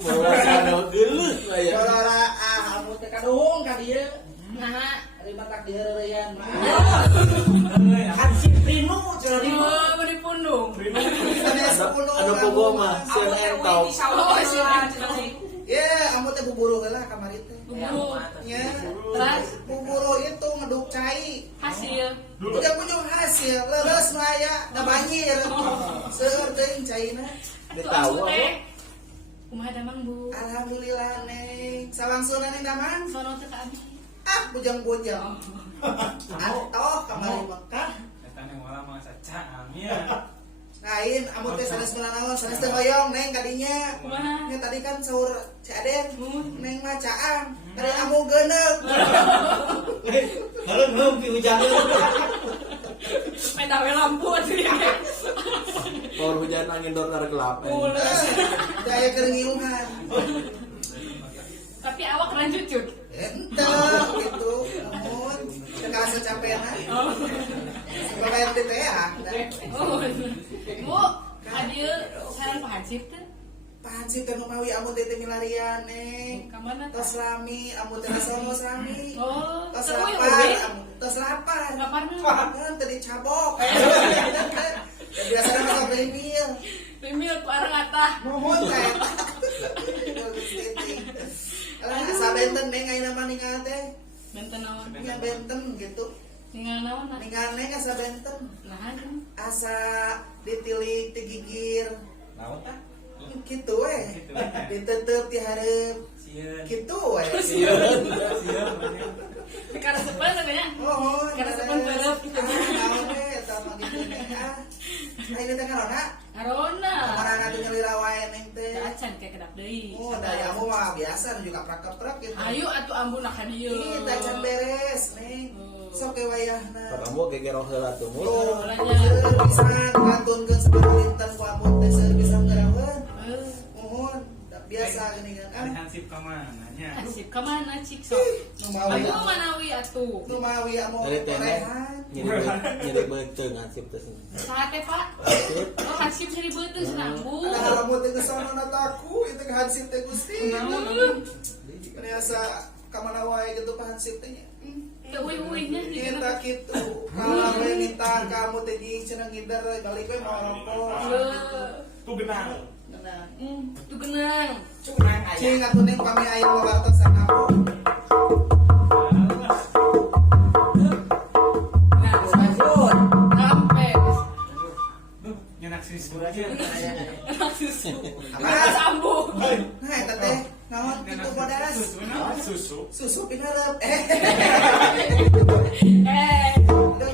Bawa geuleuh aya. Saudara amu teh kadung ka dieu. Nah, ari matak di heureureuyan. Hansip Rinu cenah Rinu. Beri pundung. Anu pogo mah siang entok. Oh, siang cenah. Ya, amu teh buburu heula kamari teh. Buburu. Ya, Terus buburu itu ngeduk cai. hasil. Ujung-ujung hasil, leres maya, da banjir. Seueur teuing caina. Ditawa. Kumaha damang Bu? Alhamdulillah neng, sawangsulna neng damang. Sono teh ka abi. Bujang-bujang. Atoh kamari Mekah. Eta neng malah mah sacaamnya. Lain, amu teh sanes meunanaon, sanes teu hoyong neng kadinya. Kumaha? Nya tadi kan sahur si Aden, neng mah caang. Tadi amu geuneuk. Hareum pi hujan. Main dawe lampu atuh ya. Kalau hujan angin dornar gelap. Daya kerengiuhan. Tapi awak rancucut. Entah gitu, namun sekala secapena. Supaya di teh ya. Oh. Bu, adieu sareng pahansip teh. Pahansip teh numawi amu teh milarian neng. Ka mana teh? Tos lami, amu teh sono sami. Oh, Tos teu we lapar, we. amu tos lapar. Laparna. Kan tadi cabok. Biasanya mah premium. Pemil ku areng atah. Mohon teh. Alah asa benten neng ayeuna mah ningal teh. Benten naon? Nya benten gitu. Tinggal naon? Ningal neng asa benten. Nah, Asa ditilik digigir. Naon tah? Gitu we. Ditetep di hareup. Sieun. Gitu we. Sieun. karena sepan katanya. Mohon. Karena sepan terus gitu. Naon we eta mah gitu neng. Ini teh karona. Arona. Orang adu nyelira wae neng teh. Acan kayak kedap deui. Oh, daya amu mah biasa juga prakep-prakep gitu. Ayo atuh ambu nak ka dieu. Ih, tacan beres, neng. Sok ke wayahna. Kamu gegero heula tuh mul. Oh, bisa kantunkeun sabaraha dinten ku amun teh seueur bisa ngaraweun. Mohon, biasa gini kan. Ari hansip ka mananya? Asip ka mana cik sok? Numawi. Ayo manawi atuh. Numawi amu Dari tene torehan. nyeri beuteung ansip teh. Saha teh, Pak? Oh, hansip seri beuteung senang, Bu. Ada amu teh geus na taku, itu ke hansip teh Gusti. Biasa kamana wae gitu pa hansip teh. Teu uih-uihnya Kita gitu. Kalau minta kamu teh jeung cenah ngidar balik we mau rokok. Tu genang. Tenang. Tuh genang. Cing atuh neng kami aya wawartos sana Bu. Nah, lanjut. Sampai. Nyenak susu aja. Enak susu. Apa? Sambu. Nah, eta teh naon kitu bodas. Susu. Susu pinarep.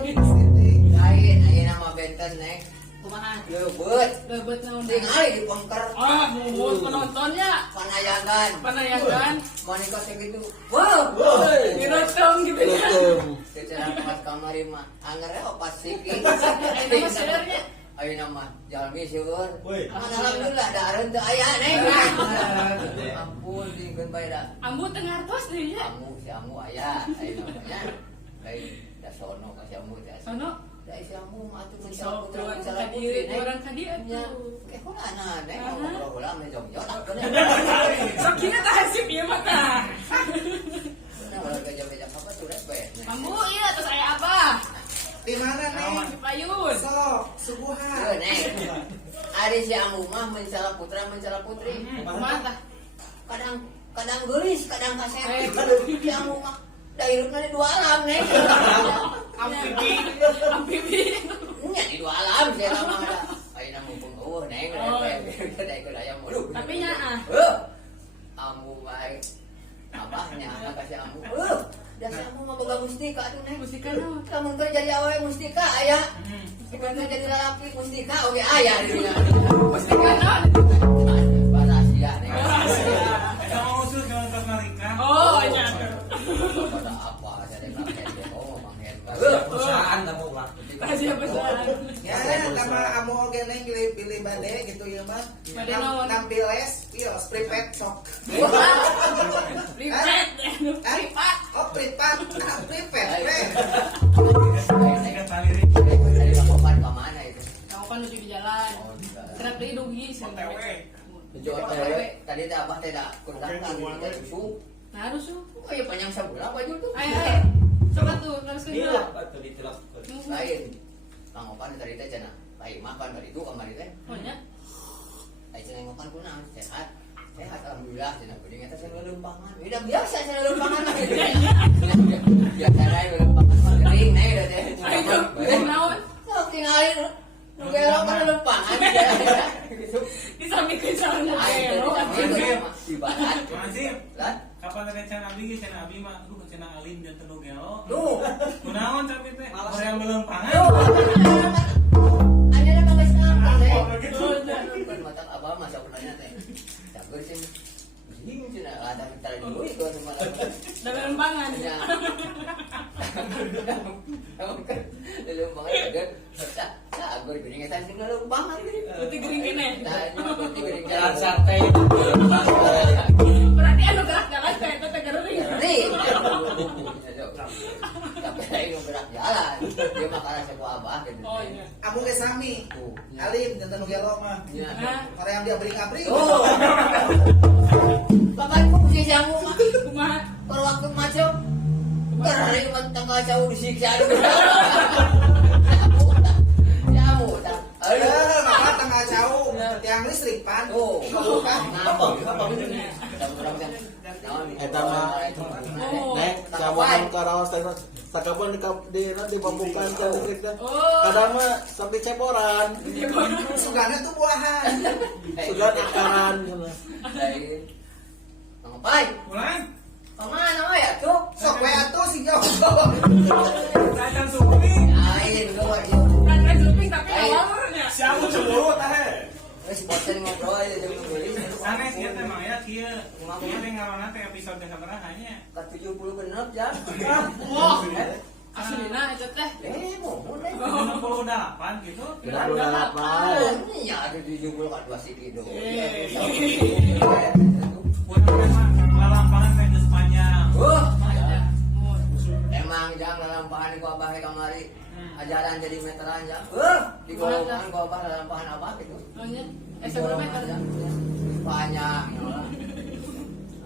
Lain, ayeuna mah benten neng. Kumaha? Leubet, Leubet naon? tinggal di bongkar Ah, mulut penontonnya. panayangan. Panayangan. Monika segitu. Wow, Dirotong gitu ya. Beuteung. secara pas kamari mah anggar opat siki. Ayeuna mah seurnya. Ayeuna mah jalmi seueur. Woi. Alhamdulillah da areun teu aya neng. Ampun dikeun bae da. Ambu teu ngartos deui ya. Si amu aya, ayeuna mah nya. Lain da sono ka si amu teh. Sono Da si amu mah atuh mencala sok putra keluar mencala ka dieu, putri neng. orang ka dieu Nya, atuh. kehulana neng ngobrol heula ame jong-jong. Sok kieu tah hasip ieu mah tah. Nah, kalau beja-beja apa tuh respect. Ambu ieu tos aya abah. Di mana neng? Di payun. Sok, subuhan. Neng, ari si amu mah mencela putra mencela putri. Kumaha tah? Kadang geulis, kadang kaset. Eh. Si amu mah da hirupna di dua alam neng. Ampibi. Ampibi. Nya di dua alam si amu mah ada. Ayeuna mumpung neng respect. Da ikut aya mulu. Tapi nyaah. Amu bae. Abahnya anak kasih amu. Dan si amu mah boga mustika atuh neng. Mustika naon? Kamu teh jadi awewe mustika aya. Bukan jadi lelaki mustika oge aya di dunia. Mustika naon? Rahasia nih. Ada usul jangan tas malika. Oh, nya. Pada apa jadi laki oh manghen. Perusahaan kamu mah. Rahasia besar. Ya, sama amu oge neng pilih bade gitu ya mah. Bade naon? Nampil les, ieu prepet sok. Privat. Privat. Oh, prepet, prepet. Tiga kali ring. Dari lakopan ke mana itu? Kamu kan udah di jalan. Oh, di jalan. Kenapa dia dugi sih? OTW. Tujuh OTW, tadi tadi teh abah teh dah kontak lagi kita susu. Harus tuh. Oh ya panjang sebulan baju tuh. Ayo. Coba tuh teruskan dulu. Iya, atau ditilap. Lain. Kang Opan tadi teh cenah. Lain makan dari itu kamari teh. Oh ya. Lain cenah makan kunang sehat. Sehat alhamdulillah cenah kuring eta cenah lempangan. Udah biasa cenah lempangan mah. Biasa aja lempangan mah kering nih udah teh. Ayo. Naon? Oh tinggalin. Nu gelok kan lempangan. Gitu. Disamikeun sareng Ayo mobil. ibarat. Masih. Lah, Kapan rencana abdi ge cenah abdi mah aduh cenah alim dan teu gelo. tuh. Kunaon tapi teh? Hoream belempangan. Ada yang bagus ngapa deh? gitu. Bukan mata abah masa bertanya teh. Jago sih. Bingung sih nah, ada kita dulu itu cuma. Dari lembangan. Ya. Lembangan ada. Sa agor geuning eta sing lembangan geuning. Putih gering kene. Nah, putih geuning Jalan santai. Berarti anu gerak jalan teh eta teh geuring. Geuning. Tapi aing gerak jalan. Dia mah karena sebuah abah gitu. Oh iya. Amu ge sami. Alim jantan nu gelok mah. Iya. Hoream dia abring-abring. Oh. Bahkan kok bisa jamu mah. Kumaha? Kalau waktu maco, karena tanggal jauh disiksa dulu. Jamu, ayo. Maka tengah jauh tiang listrik pan. Oh, Bukan. apa? Eta mah nek cawangan karaos teh sakabeun di pambukan teh listrik teh. Kadang mah sampai ceboran. Sugana tuh buahan. Sudah akaran cenah. Lain. Ngapain? Ulang. Kemana mah ya tuh? Sok we atuh si jauh. Tatan supi. Lain gua dia. Kan juping tapi awalnya. Siapa cemburu teh? Wes bosan ngobrol aja jeung beli. Sanes ieu teh mah ya kieu. Ieu teh ngaranna teh episode sabaraha nya? Ke 70 genep ya. Wah. Aslina eta teh. Mohon deh. 68 gitu. 38. Iya, ada 70 kan 2 sih gitu. Urang mah lalampangan teh geus panjang. Emang jang lalampahan ku abah kamari. Ajaran jadi meteran jang. Di golongan ku abah lalampahan abah gitu. Oh iya. Seberapa meter? Banyak.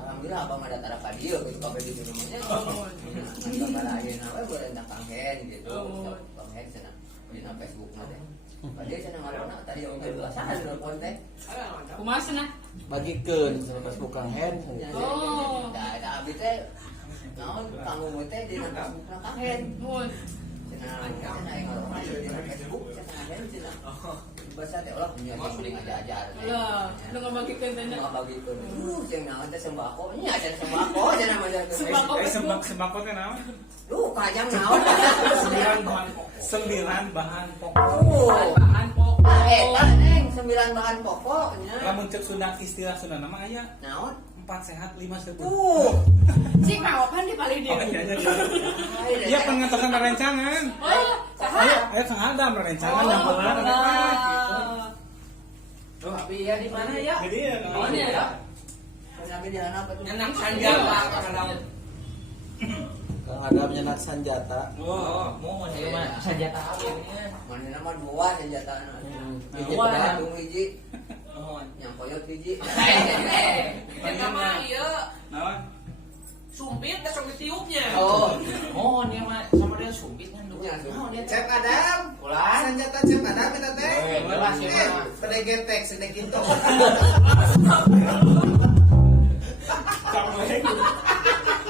Alhamdulillah abah mah datara ka dieu gitu kabeh di rumahnya. Ngan lain apa gua rentak kanghen gitu. Kanghen cenah di Facebook mah teh. Dia cenah ngaranna tadi oge belasan telepon teh. Kumaha cenah? Bagikeun cenah Facebook Kang Hen. Oh. Da abdi teh naon kanggo teh di Facebook kanghen. Mun. Cenah yang ngaranna di Facebook cenah kanghen cenah. Bahasa teh ulah punya kuling aja-ajar. Lah, nu ngabagikeun teh nya. Ngabagikeun. Jeung naon teh sembako. Nya cenah sembako cenah mah Sembako. Sembako teh naon? Kajang naon. 9 bahan pokok. Bahan pokok. Eta neng 9 bahan pokoknya. Lamun cek Sunda istilah Sunda nama aya Naon? 4 sehat 5 sepuh. Cik kawakan di paling dia. Iya pengantosan rencangan. Oh, saha? Ayo Kang Adam rencangan yang benar gitu. Oh, tapi ya di mana ya? Jadi ya Oh, ini ya. Tapi di mana apa tuh? Enak sanjata Kang Adam nyenak sanjata. Oh, Mohon ya mah senjata apa ini? Mana nama 2 senjatana. Hiji Dua. pedang hiji. mohon. Yang koyot hiji. Eta mah ieu Naon? sumpit teh sok ditiupnya. Oh, Mohon ya mah sama dia sumpit kan dulu. nya tuh. Cep Adam. Ulah. Senjata Cep Adam eta teh. Jelas ya mah. Pada getek sedek gitu.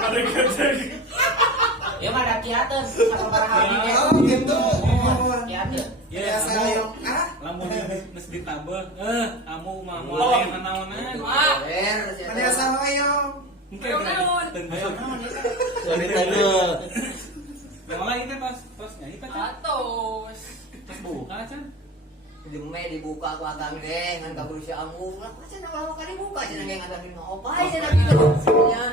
Ada gede. Ya mah ada kiateun sabaraha hari ge. Oh gitu. Kiateun. Biasa yang Lamun geus ditambah, kamu mah Oh. moal yang naonan. Mana asa hoyong. Mungkin naon? Jadi tanya Yang lain teh pas nyanyi teh kan. Atos. Pas buka can. Deme dibuka ku akang deh ngan kabur si Amu. Lah cenah bawa ka dibuka cenah ge ngadangin mah opay cenah gitu. Nya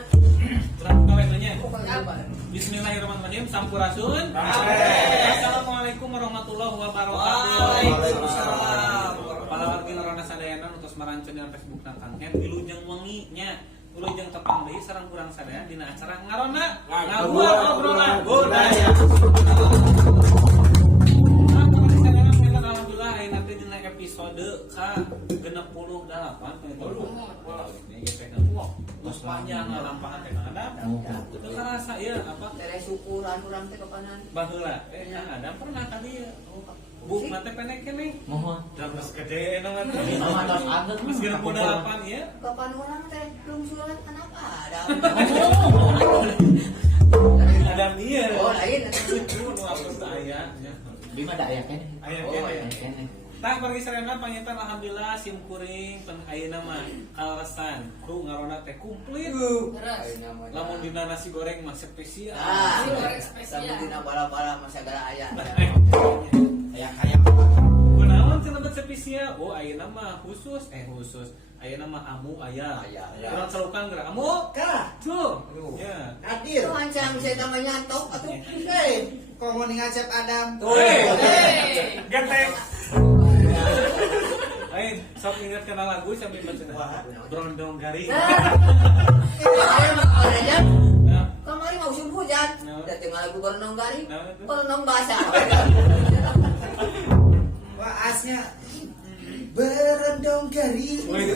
Urang buka we nya. buka apa? Bismillahirrahmanirrahim. Sampurasun. Assalamualaikum warahmatullahi wabarakatuh. Waalaikumsalam. Para wargi lorona sadayana utus marancun dina Facebook na Kang Hen wilujeng wengi nya. Wilujeng tepang deui sareng kurang sadaya dina acara ngarona ngabuat obrolan budaya. Alhamdulillah ayeuna teh dina episode ka 68 ini GPK wah terus panjang lampahan teh Adam itu karasa ya apa Tere syukuran urang teh kapanan. baheula Kang Adam pernah ka dieu buk mate pendek kene Mohon. dan geus gede enak mah Sama tos anget. geus 68 ya Kapan urang teh lungsuran anak Adam. Adam ieu Oh lain. itu nu apes aya Bima da aya kene. aya Oh, kene aya Kene. tak bagi sarana pangitan alhamdulillah sim kuring pen ayeuna mah kaleresan kru ngarona teh komplit Terus. lamun dina nasi goreng mah spesial Ah, Goreng spesial. sama dina bala-bala masa gara aya. Kaya kunaon cenah bet spesial oh ayeuna mah khusus ayeuna mah amu aya Aya. urang salukan geura amu Kah, tuh ya hadir. Itu ancam saya namanya nyatok atuh. Hei, kau mau ngajak Adam? Hei. Getek. Ayo, sok ingat kenal lagu sambil baca Brondong Garing. Kemarin mah orangnya Nah, kemarin mau musim hujan. Nah. Da teu ngalagu berenang garing. Nah, itu. Berenang basah. Wah, asnya berendong garing. woi, iya.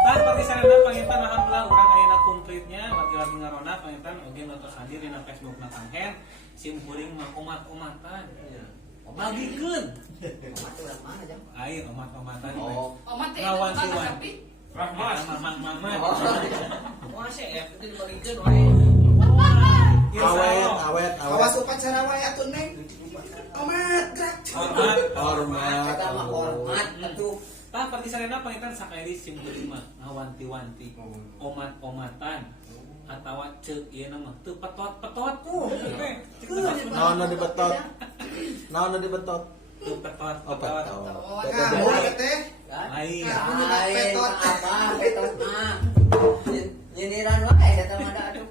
Nah, bagi sarana pangitan alhamdulillah urang ayeuna komplitnya lagi ngarona pangitan oge nonton hadir dina Facebook na Kang Hen sim kuring mah omat-omatan. Bagikeun. Omat urang mana jam? Air omat-omatan. Oh. Omat teh Lawan itu siwan. tapi Mama. Wah, saya itu dibalikin wae. Awet. Awas upacara wae atuh Neng. Omat gerak. Hormat. Hormat. Kita mah hormat atuh. Tah parti sarena pangitan sakali sim kuring mah ngawanti-wanti. Omat-omatan atawa ceuk ieu mah teu petot-petot tuh. Naon nu dibetot? Naon nu dibetot? Teu petot. Oh, petot. Nah, mulai teh. Lain. Lain apa petot mah. Nyindiran wae eta mah da atuh.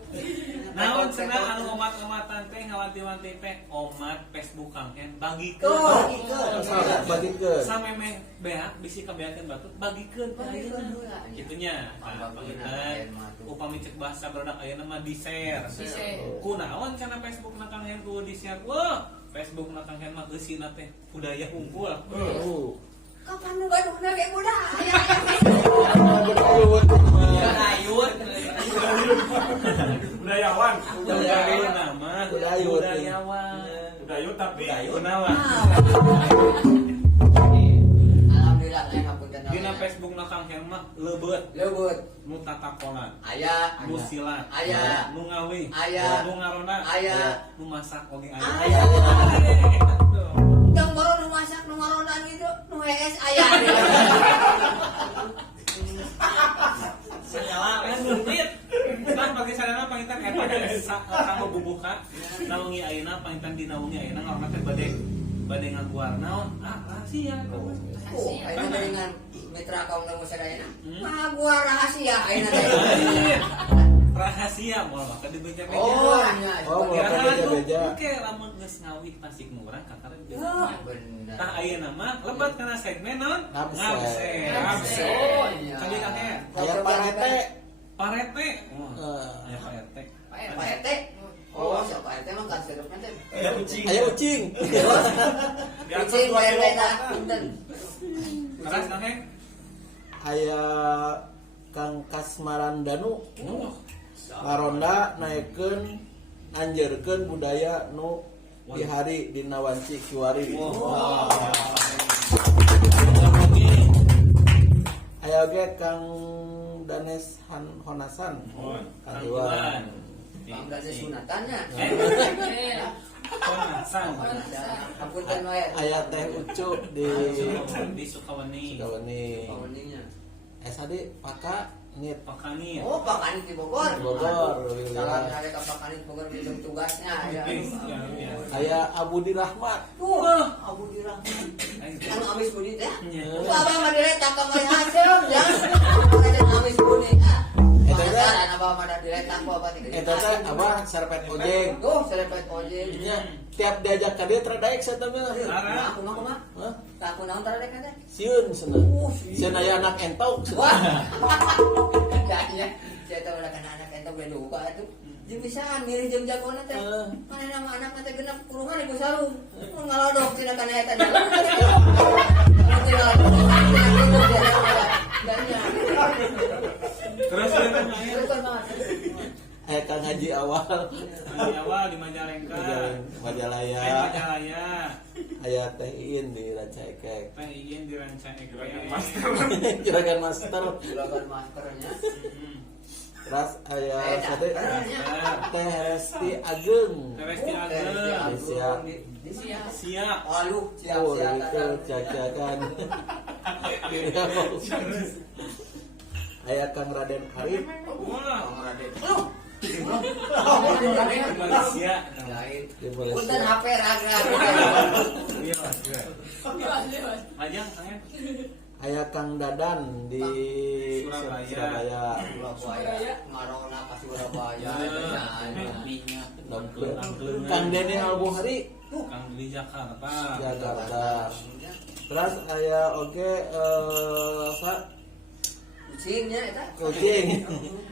Naon cenah anu omat-omatan teh ngawanti-wanti teh omat Facebook Kang Hen Tuh, bagikeun. bagikeun. Bagikeun. Samemeh beak bisi kabeakeun batur bagikeun ka Bagikeun ayeuna. heula. Kitunya. Nah, pangitan upami cek bahasa barudak ayeuna mah di-share. Di-share. Kunaon cenah Facebook na Kang Hen kudu di-share? Wah, Facebook na Kang Hen mah eusina teh budaya unggul. Kapan nu gaduhna ge budaya? Ayun. Budayawan. Budayawan nama. Budayawan. Budayawan tapi Budayawan. gunawan. Alhamdulillah lain hapunten. Dina Facebook na Kang Hen mah leubeut, Leubut. nu tatakonan, Aya. nu silat, Aya. nu ngawi, Aya. nu ngarona, Aya. nu masak oge aya. Aya. Yang baru nu masak nu ngaronan gitu, nu hees aya. Salah kan duit. Nah, bagi sarana pangitan eta kanggo bubuka. Naungi ayeuna pangitan dinaungi ayeuna ngarona teh bade ngaguar naon? Rahasia. Oh, ayeuna dengan mitra kaum nu sadayana. Hmm. Mah gua rahasia ayeuna teh. Rahasia moal mah kada beja-beja. Oh, nya. Oh, Kira moal beja-beja. oke lamun geus ngawi tasik nu urang kakara Oh, bener. tah ayeuna mah lebat kana segmen naon? Ngabsen. Ngabsen. Oh, iya. Kali Kang Hen. Aya parete. Parete. Eh. Aya parete. Pak RT. Oh, si Pak RT mah kan serupna teh. Aya ucing. Di atas Kucing 2 Pak kilo. RT dah punten. Keras Kang Hen. Aya Kang Kasmaran Danu. Ngaronda naikeun anjeurkeun budaya nu di hari dina wanci kiwari. Aya oge Kang Danes Honasan. Kang Iwan. Bangga sunatannya. Sang. Hapunten wae. Aya Teh Ucu di Di Sukawani. Sukawani. Pawaninya. Tadi Paka Nit Pakani. Oh, Pak Kanit di Bogor. Bogor. Salam dari ke Pak Kanit Bogor di tugasnya ya. Aya Abudi Rahmat. Abu Dirahman. Ayo. Anu amis budi teh. Nya. Abang mah diletak ka mah hasil ya. Ada amis budi. Eta teh Pasaran abang mah diletak ku apa tidak. eta teh apa serpet ojek. Tuh, serempet ojek. Nya tiap diajak ka dieu terdaek saya teh mah. Aku mah kumaha? Hah? Tak naon tara dek teh. Sieun cenah. Sieun aya anak entok cenah. Wah. Ya, saya tahu lah kana anak entok beda buka atuh. Jeung pisan milih jeung jagona teh. Mana nama anak teh genep kurungan ibu sarung. Ngalodok tina kana eta dalam. Terus kita tanya Aya Kang Haji awal di awal di Majalengka. Majalaya. Majalaya. Aya Teh Iin di Ranca Ekek. Teh Iin di Ranca Ekek. Juragan Master. Juragan masternya. Terus aya sate Teh Resti Ageng. Resti Ageng. Sia. Aduh, Oh, siap-siap. itu cacakan. Aya Kang Raden Arif. Wah. Di Lain. Malaysia. Di Punten Malaysia. HP raga. Iya. Ajang saya. Aya Kang Dadan di Surabaya. Surabaya. Ngarona ka Surabaya. Kang Deni Albuhari Kang di Jakarta. Jakarta. Terus aya oge Kucingnya eta. Kucing.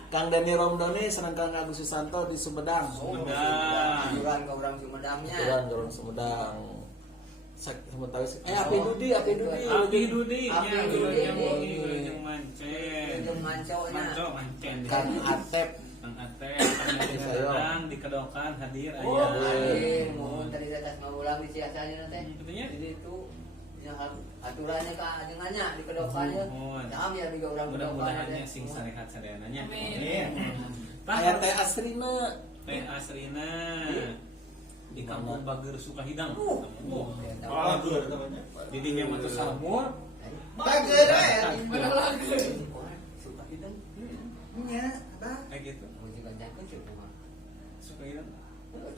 Kang Deni Romdoni sareng Kang Agus Susanto di Sumedang. Sumedang. Juran ka urang Sumedangnya. Orang Sumedang. Sementara Api Dudi. Abi Dudi. Abi Ya, Dudi. Wilujeng Mancen. Jeung mancona. Mancen. Kang Atep. Kang Atep, Kang Sayang di Kedokan hadir Oh, aya. aing mohon tadi atas ngulang di siasanya teh. Betulnya? Jadi itu aturannya ka ajengannya di kedokannya. Mohon. Nah, biar juga urang Mudah-mudahannya sing sarehat sareananya. Amin. Aya Teh Asrina. Teh Asrina di Kampung Bager Sukahidang. Bager namanya. Didinya mah teu sabur. Bager ya. Sukahidang. Nya, Abah. Kayak gitu. Mun digancakeun ceu kumaha. Sukahidang.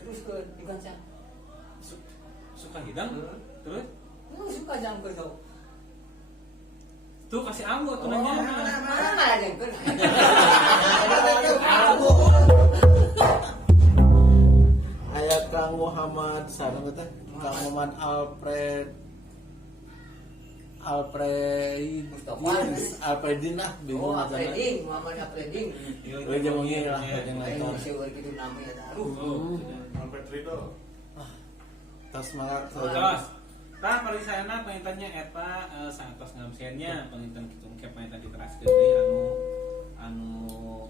Teruskeun digancang. Sukahidang. Terus Suka jangkeun sok. tuh kasih ambu tuh nanya. Mana ngajangkeun. Aya Kang Muhammad sareng teh Kang Muhammad Alfredinah Oh, bingung aja. Apreding, Muhammad Apreding. Jeung wengi lah jeung Aing lain. seueur kitu namanya eta. Tas semangat. Terus tah parisaena pengintannya eta saentos ngamsiannya pengintan kitu ke pengintan diteraskeun deui anu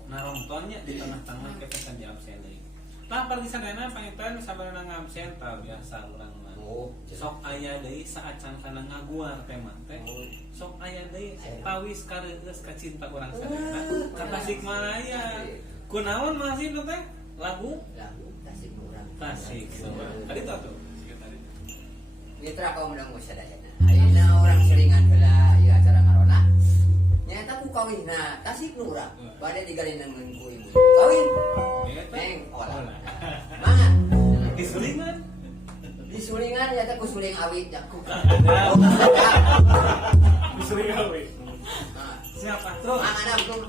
narongtonnya di tengah-tengah kepesan di absen deui. Tah parisaena pengintan sabarana ngamsen tah biasa urang mah. Oh, Sok aya deui saacan kana ngaguar teh mah teh. Sok aya deui pawis kareueus ka cinta urang sadaya. Ka Tasikmalaya. Kunaon masih teh lagu lagu tasik urang. Tasik. Tadi tuh. Mitra kaum udang sadayana. Ayeuna orang seringan heula ieu acara ngarona. Nyaeta ku kawinna tasik nu urang. Bade digalinengeun ku ibu. Kawin. Neng olah. Mangan. Disulingan. Disulingan nyaeta ku suling awit jakuk. Disulingan we. Nah, Siapa tuh? mangan tuh.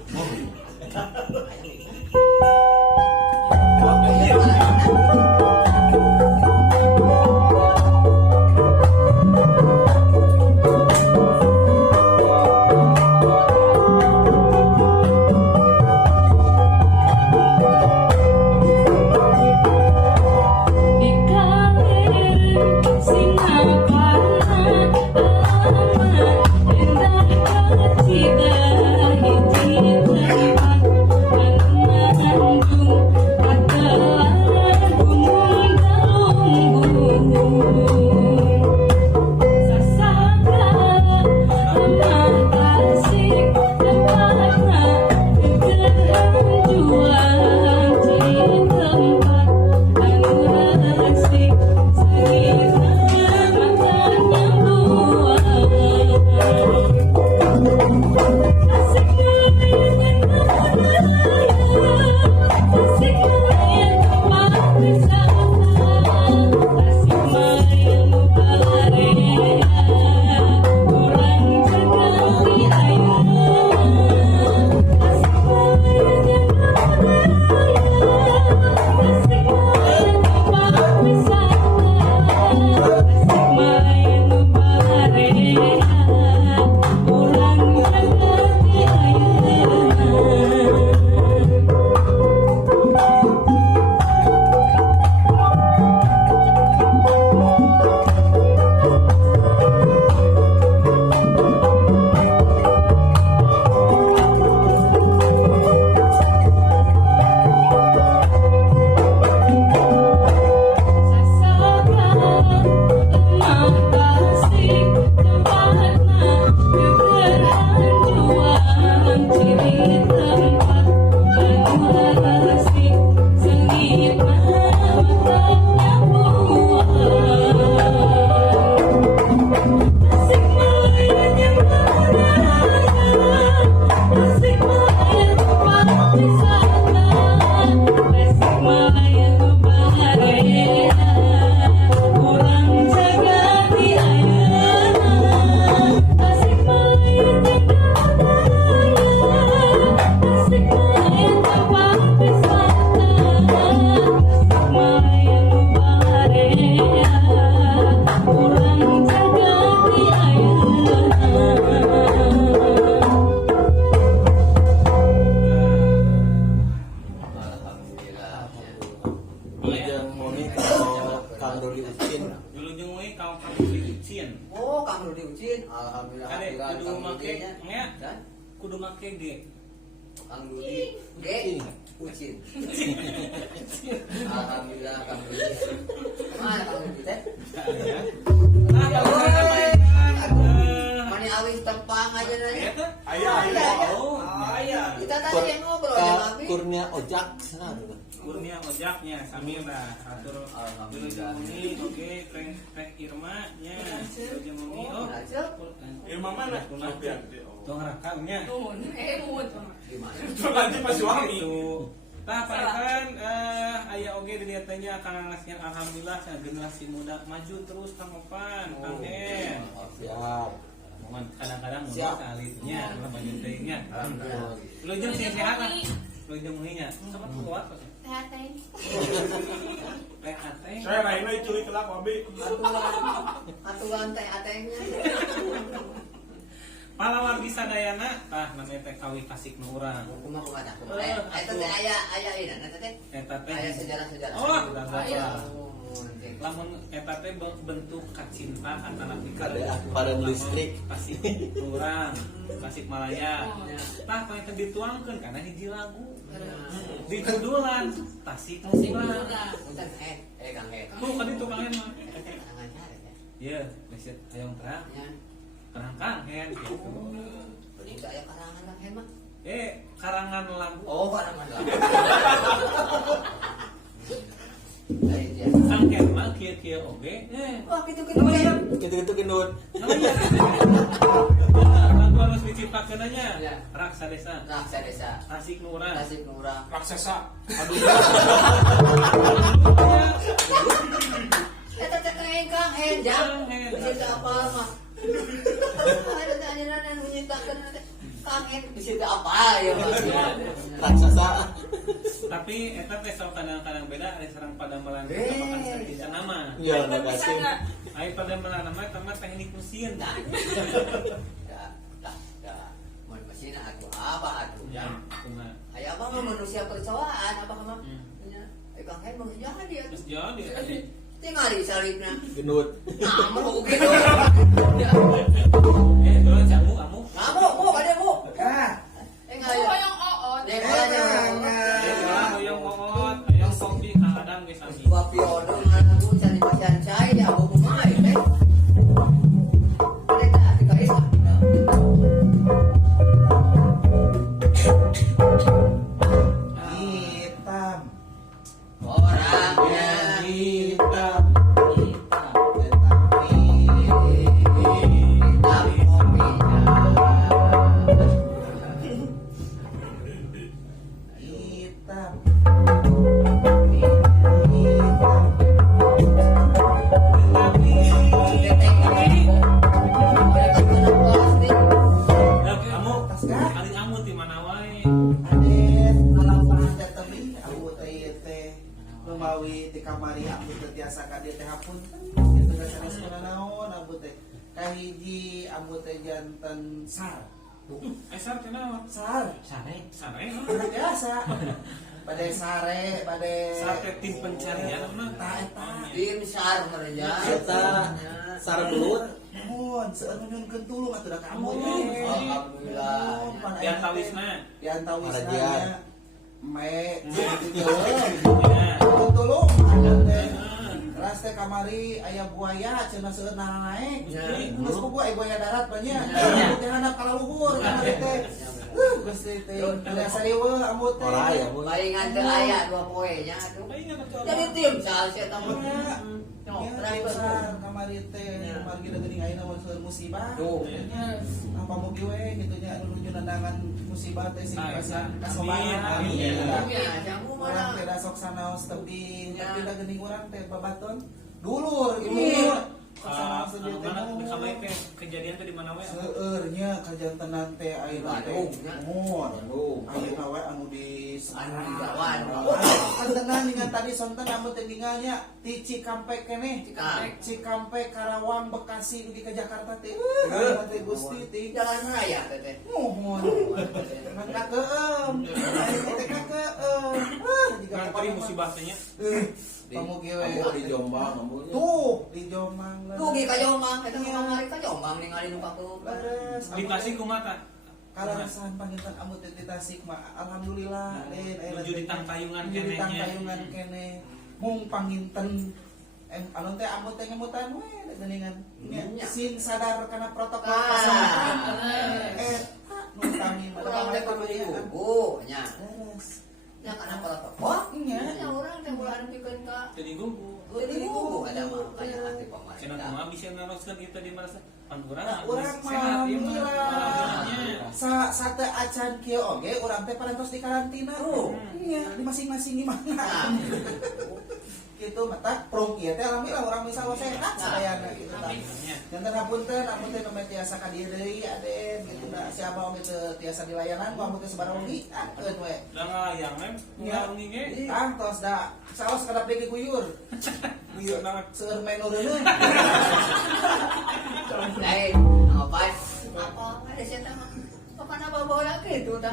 Thank you. G. Kang Dudi, G, Ucin. Alhamdulillah Kang Dudi. Mana Kang Dudi teh? Nah, kalau misalkan mainkan, Mani awis tepang aja nanya. ya tuh. Ayah. Oh, Ayah. Kita tadi yang ngobrol ya Abi. Kurnia ojak sana tuh. Kurnia ojaknya Samira atur Alhamdulillah. ini oke teh Irma nya Jemuni oh Irma mana? tuh rekamnya Mun, mun. Gimana? Itu nanti masih wangi. itu tah parekan aya oge dilihat tanya Kang Nasir alhamdulillah generasi muda maju terus Kang Opan Kang Hen Siap. mohon kadang-kadang mun Siap. salitnya maju teuingnya Alhamdulillah. lu jeung sing sehat lu jeung muhinya sama kuat pasti Sehat teh. PHT Saya lain lagi culik kelak Abi. Aturan teh atengnya. pahlawan bisa dayana tah namanya teh kawi kasih nu urang Kumaha tah? Eta teh aya ini nanti teh. eta teh Aya sejarah-sejarah. oh Aya. lamun eta teh bentuk kacinta antara Pada listrik. kasih urang kasih Malaya tah paling teh dituangkeun kana hiji lagu di judulan tasik urang Punten Kang He. tuh kan itu kangen mah Tangan cari teh. ieu geus hayong terang Ya. terang kangen gitu Beli enggak aya karangan Kang He mah. karangan lagu Oh, karangan lah. Lain dia. angker mah kieu-kieu oge Wah, gitu-gitu ya. Gitu-gitu gendut. oh iya lagu harus diciptakeun nya Ya. raksa desa Raksa desa. tasik nu urang Tasik Nurang. Raksasa. Eta teh Kang He jam. Kang He. Bisa apa mah? Ada tanya nu nyiptakeun teh. Kang He bisa apa ya Mas? Raksasa. tapi eta teh sok kadang-kadang beda ada sareng pada melantai makan sarjana nama Iya, makasih. ai pada melantai mah tema teknik mesin Dah. Mun mesin atuh apa atuh? ya kumaha Aya apa mah manusia percobaan apa mah? Hmm. Kang He mah jadi atuh. terus jadi Tinggal di salibna. Gendut. Ngamuk gitu. terus jamu kamu Ngamuk, ada bu. Tinggal Oh, ya. yang oot. yang ngomot yang kopi kadang geus asli Gua piono nganu cari pasian cai ya abu kumai teh. Ada tak dikais. Hitam. Orangnya Hitam. hitam kopinya. Hitam. kamu kali kamu di mana wae Aden, kalau ada temen, aku teh memawi di kamari aku terbiasa kadir teh apun. Itu gak sanes naon aku teh. Kahiji aku teh janten sar. esar kenapa Sar. Sare. sare Biasa. Pada sare, pada sate tim pencarian mah Eta eta. Tim sar merja. Eta sar belut. Mohon, seueur nyunkeun tulung atuh da kamu. Alhamdulillah. yang tawisna Di antawisna Marajian. me ya tulung ada teh. Keras teh kamari aya buaya cenah seueur naik. Geus buaya buaya darat banyak. Teh handap ka luhur kamari teh. Geus teh ada sariwe amut teh. Ora ya, Bu. Palingan teu aya dua poe nya atuh. Jadi tim sal sia tamu. No, Ya, driver. besar kamari teh, kamari kita geuning ayeuna mun seueur musibah. Tuh. Apa mau we gitu nya anu nuju nandangan musibah teh sing kasihan kasobaran. Amin. Ya, jamu Orang mana? teh da sok sanaos tebing, Ya. tapi da geuning urang teh babaton dulur gitu. Sok sanaos teh mana teh. sampai ke kejadian teh di mana wae Seueur nya kajantenan teh ayeuna teh. Bandung, nya. Mohon. Ayeuna we anu di Anu di Jawan. Kantenan dengan tadi sonten anu teh ningalnya ti Cikampek keneh. Cikampek. Cikampek, Karawang, Bekasi dugi ka Jakarta teh. Ayeuna teh Gusti ti. Jalan raya teh. Mohon. Mangga keem. Ayeuna teh kakeem. kan tadi musibah teh nya Pamugi we. Kamu di Jombang, kamu. Tuh, di Jombang lah. Dugi ka Jombang, eta mah kamari ka Jombang ningali nu kaku. Beres. di Tasik kumaha tah kalasan panginten amut di Tasik mah alhamdulillah Nuju di tangkayungan di kenehnya. tangkayungan kene mung panginten anu teh amut teh ngemutan we geuningan Nya. sin sadar kana protokol Ah. kesehatan nu kami mah Orang da mereka pamalian gugu nya. beres Nya kana protokol. Nya. Nya orang teh ulah pikeun ka. Jadi gugu. Jadi gugu ada mah kayak hati Cenah pemerintah. kumaha bisa naroskeun kita di marasa pan urang. Nah, urang mah sehat ieu mah. alhamdulillah. Sate acan kieu oge urang teh parantos di karantina. Oh. Iya, di masing-masing di mana. Nah, Gitu mata prong ieu teh alhamdulillah urang misal sehat sadayana gitu tah. Nya. Janten hapunten amun teh nu tiasa ka dieu deui aden gitu da si abah oge teu tiasa di layanan ku amun teh sabarang angkeun we. Da ngayang mem, Nya. ngarungi ge. Tos da saos kada pege guyur. Guyur banget. Seueur main ureuneun. lain ngapain? Apa ada setan mah? Apa nama bawa lagi itu dah?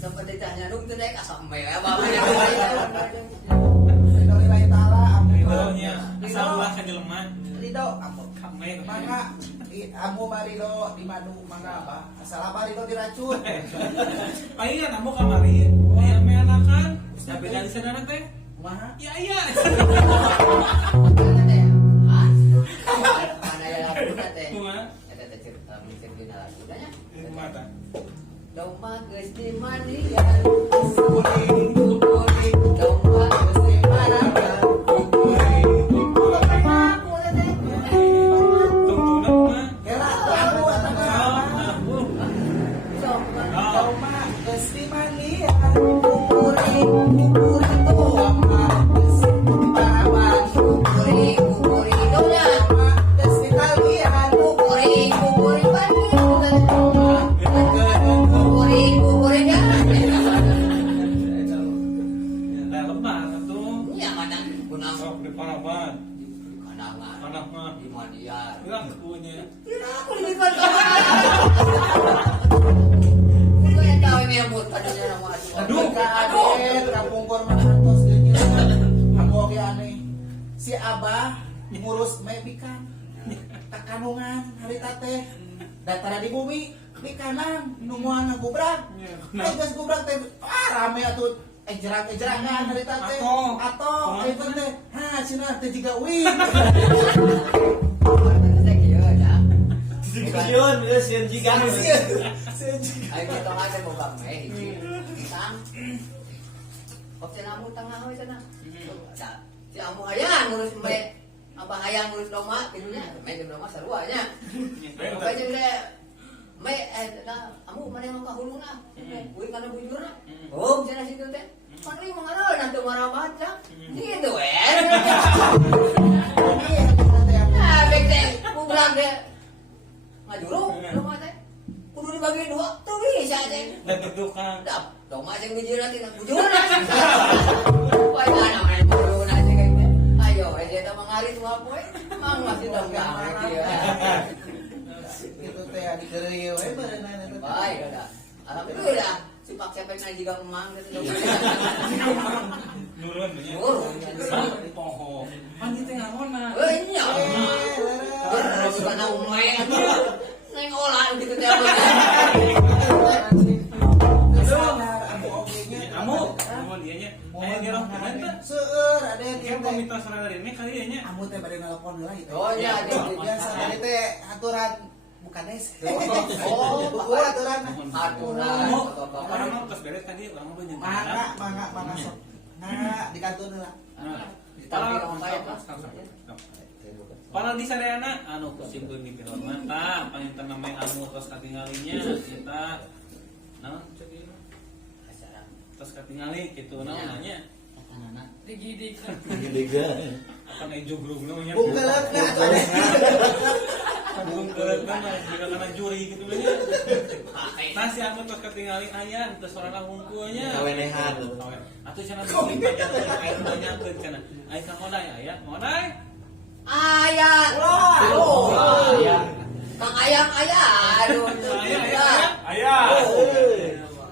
Sempat ditanya dong tu naik asam merah apa? Ridho lillahi taala amun Ridhonya, asal ulah ka jelema. Ridho amun Kame. mangga amu marido di madu mangga apa? Asal apa ridho diracun. Ayo namu kamari, aya me anakan. Da beda di sana teh. Kumaha? Ya iya. Mana ya lagu teh? Kumaha? Ada teh cerita mikir dina lagu nya. Kumaha tah? Domba geus di mandian, kuring kuring domba geus di mandian, kuring kuring apa teh? Tungtuna kumaha? Kela lagu atana. Domba Domba geus di mandian. kuring kuring Domba geus di parawan. kuring kuring domba Domba geus di talian. kuring kuring pagi kuring kuring ya. Da lebar atuh. Nya mana kunang Sok di paraban. kanangan Anak mah. di mandian. Ulah punya. Kira aku lebih kan. Kau yang tahu ini yang buat padanya nama Aduh, kaden kapungkur mana antos geus aku oge aneh. Si Abah ngurus mebikan takanungan harita teh datara di bumi di kanan nu moal ngagubrak. Geus gubrak teh rame atuh ejrang-ejrangan harita teh. Ato itu teh cenah teh jiga wing. Sieun geus sieun jigan. Ayo kita ada buka meh hiji. Sang. Opsi namu tengah we cenah. Si amu aya ngurus meh. Apa aya ngurus domba kidunya? Meh di domba sarua nya. Pokoknya jeung deh meh amu mana yang kahuluna? Kuwi kana bujurna. Oh, cenah situ teh. Kan ieu mangarol nanti marah baca. Gitu we. Nah, bete kurang deh. Ngajuru, domba teh. Kudu dibagi dua, tuh bisa teh. Da dudukan. Dap, domba jeung bujurna tina bujurna. Wah, mana main bujurna sih kayak gitu. Ayo, eta mah ngarit mah poe. Mang masih domba kieu. Itu teh di keureuy we beuneunan eta. Baik, ada. Alhamdulillah. Sipak cepek na juga emang gitu. Nurun nya. Nurun. Poho. Pan teh ngamona. Eh, nya. Terus kana umay neng olah gitu teh. Kamu, kamu dia nya. Aya di roh kumaha teh? Seueur ada Yang yang komite sarana ini kali ya nya. amu teh bade nelpon heula gitu. Oh, iya, Biasa tadi teh aturan bukan des. Oh, buku aturan. aturan. Orang mau terus beres tadi orang mau nyentuh. Mangga sok. Nah, di kantor heula. Tapi orang kaya Pak. Para di sadayana anu kusimkeun di pilot mata, panginten namanya anu tos katinggalinya kita naon cek ieu? Tos katingali kitu naon nya. Digidik. Apa na jugrug nu nya. Bukeuleukeun atuh. Belum keuleukeun juga kana juri gitu nya. Nah si anu tos katingali aya teu sorana hungkulnya. Kawenehan. Atuh cenah bikin pajangan air banyakeun cenah. Ai ka modai aya, modai. Ayah. Oh, Ayah. Kang Ayang ayah. Aduh. Ayah.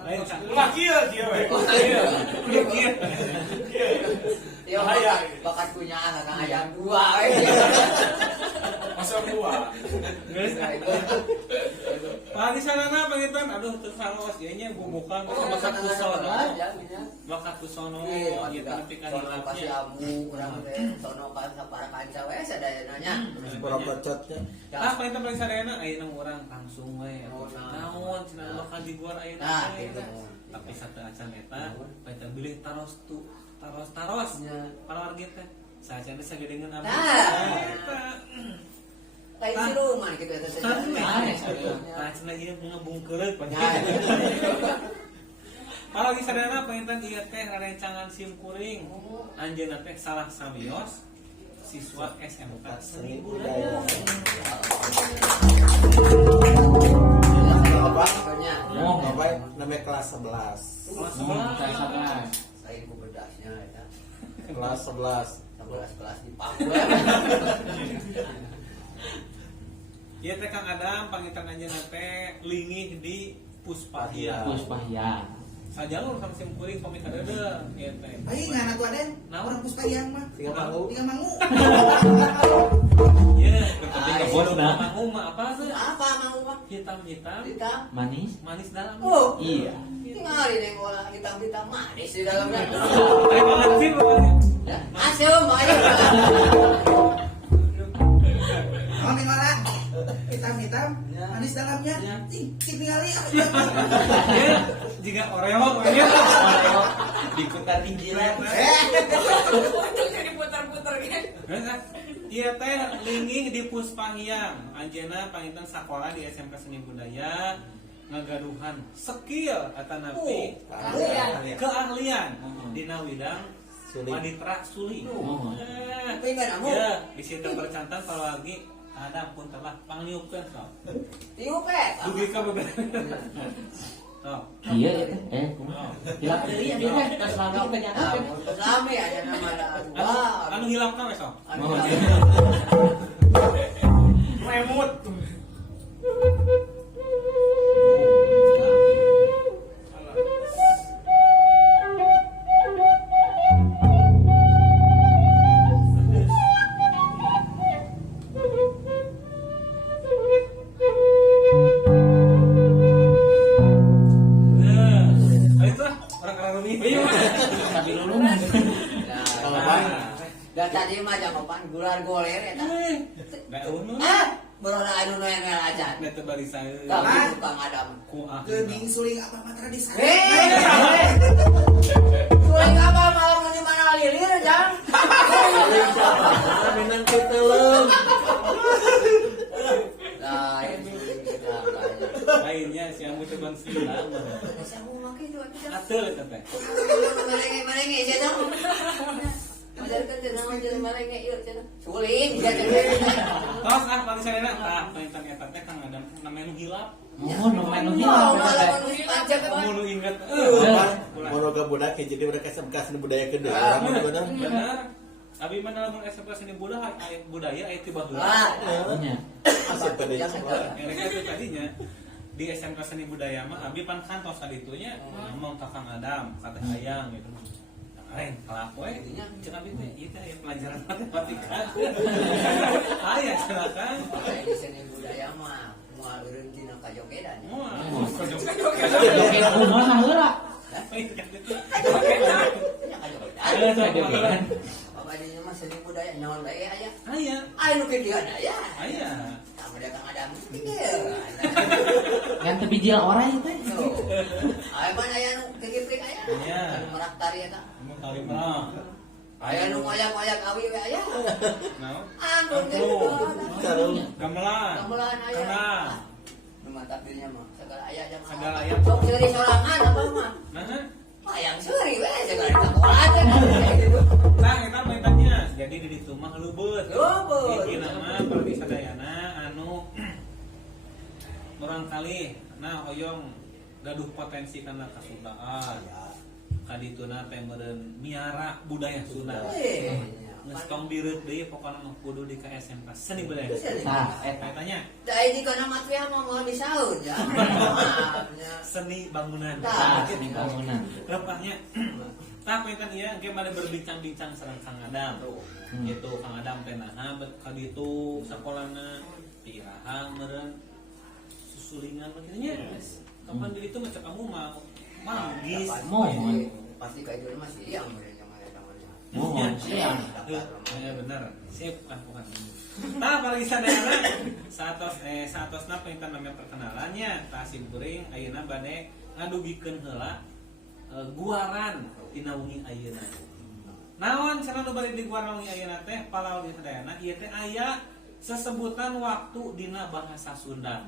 Lain can. Ulah kieu we. Kieu kieu. Yo bakat punya anak Kang Ayang dua. Masuk dua. Geus. Pak di sana pangitan, aduh terus harus nya bukan bakat kusono. Bakat kusono gitu tapi kan pasti abu urang teh sono kan sapara kanca we sadayananya. Berapa kocotnya? Ah pangitan paling sadayana ayeuna urang langsung we. Naon cenah bakal di gor ayeuna. Tapi satu acan eta pangitan bilih taros. Palawargi teh. Saacana sagedengeun abdi. Lain siluman gitu eta teh. Cenah ieu ngebungkeuleuk Apalagi sadana panginten ieu teh rencangan sim kuring. Anjeunna teh salah samios siswa SMK Seni Budaya. Bapak namanya kelas 11. Kelas 11. Saya ibu bedasnya eta. Kelas 11. 11 kelas di Papua. Ieu teh Kang Adam panginten anjeunna teh linggih di Puspahya. Sajalur sama sim kuring komik kadeudeung ieu teh. Aing anak gua Den, orang Puspayang mah. Tinggal mangu. Tinggal mangu. Ieu penting kebodna. Mangu mah apa sih? Apa mau mah? Hitam-hitam, Kita manis dalam. oh Iya. tinggal di olah hitam-hitam manis di dalamnya. Terima kasih Bapak. Asum aja. Oh ning ora. Hitam-hitam, manis dalamnya. Cing ningali. Ieu jiga Oreo we. Dikutan tinggilan. Diputar-putar kan. Iya teh linggih di Puspahyang. Anjeunna panginten sakola di SMK Seni Budaya ngagaduhan skill eta napi keahlian dina widang wanita suli. Pengen amu. Ya, di situ percantan kalau lagi ada pun telah pangliupkeun so. Tiup we. Dugi ka beberapa. Oh. Iya ya teh. Hilap deui ya dia teh. Kas lami ternyata. Lami aja nama ada. Wah. Anu hilap ka we so. Memut. Dan tadi mah jangopan gular goler eta. Nggak unu. Berona anu noel aja. Nete barisan. Tapi Kang Adam. Ku ah. Geuning suling apa mah tradisi. Suling apa mau di mana lilir jang? Minang kitelem. Nah, ini kita Lainnya si ambu teh ban silang. Saya mau makin juga kita. Atul eta teh. Merenge sih dong. Padahal kan nama jadi merenge ieu cenah. Suling jadi. Tos paling sadana tah panginten eta teh Kang Adam namanya nu hilap. Oh, nomen nu Oh, hilap. Kamu nu inget. Monoga budak jadi budak SMK Seni Budaya kedua. Bener. Benar. Abi mah dalam SMK Seni Budaya aya tiba heula. Iya. Asal pada sekolah. Mereka itu tadinya di SMK Seni Budaya mah abi pan kantos tadi itunya ngomong ke Kang Adam kata hayang gitu. Keren, kelak we cek abi teh ieu teh pelajaran matematika. Aya silakan. Di seni budaya mah moal eureun dina kajogedan. Joget kumaha heula? Joget. Pokoknya mah seni budaya naon bae aya. Aya. Aya nu kedian aya. Aya. Kamu ada Kang Adam. Yang tebijil orang itu. Aya mana aya nu kegeprik aya. Aya. Merak tari eta. Kamu tarik mah. Aya nu ngoyak-ngoyak awi we aya. Naon? Anggur teh. Gamelan. Gamelan aya. Kenal. Rumah takdirnya mah segala aya jeung Segala aya. sok seuri sorangan apa mah. Nah, Ayang seuri we segala sekolah aja. nah kita mainannya. Jadi di ditu mah leubeut. Leubeut. Iki nama Parti Sadayana anu barangkali nah hoyong gaduh potensi kana kasundaan. Kadituna teh meureun miara budaya Sunda. Geus tong direut deui pokona mah kudu di SMK Seni Budaya. Nah, eta. Tanya Da di kana material mah moal disaun ya. seni bangunan. Tah. Seni bangunan. Lepahnya tah pointen ieu engke bade berbincang-bincang sareng Kang Adam. Gitu Kang Adam teh naha bet kaditu sakolana iraha meureun sulingan makanya kapan diri itu macam kamu mau manggis Pasti kayak dulu masih yang ya benar sip bukan. Nah apalagi sadayana saatosna pengintan namanya perkenalannya tah simkuring ayeuna bade ngadugikeun heula guaran tina wengi ayeuna. Naon cenah nu bari di guaran wengi ayeuna teh palaw di sadayana ieu teh aya sesebutan waktu dina bahasa Sunda.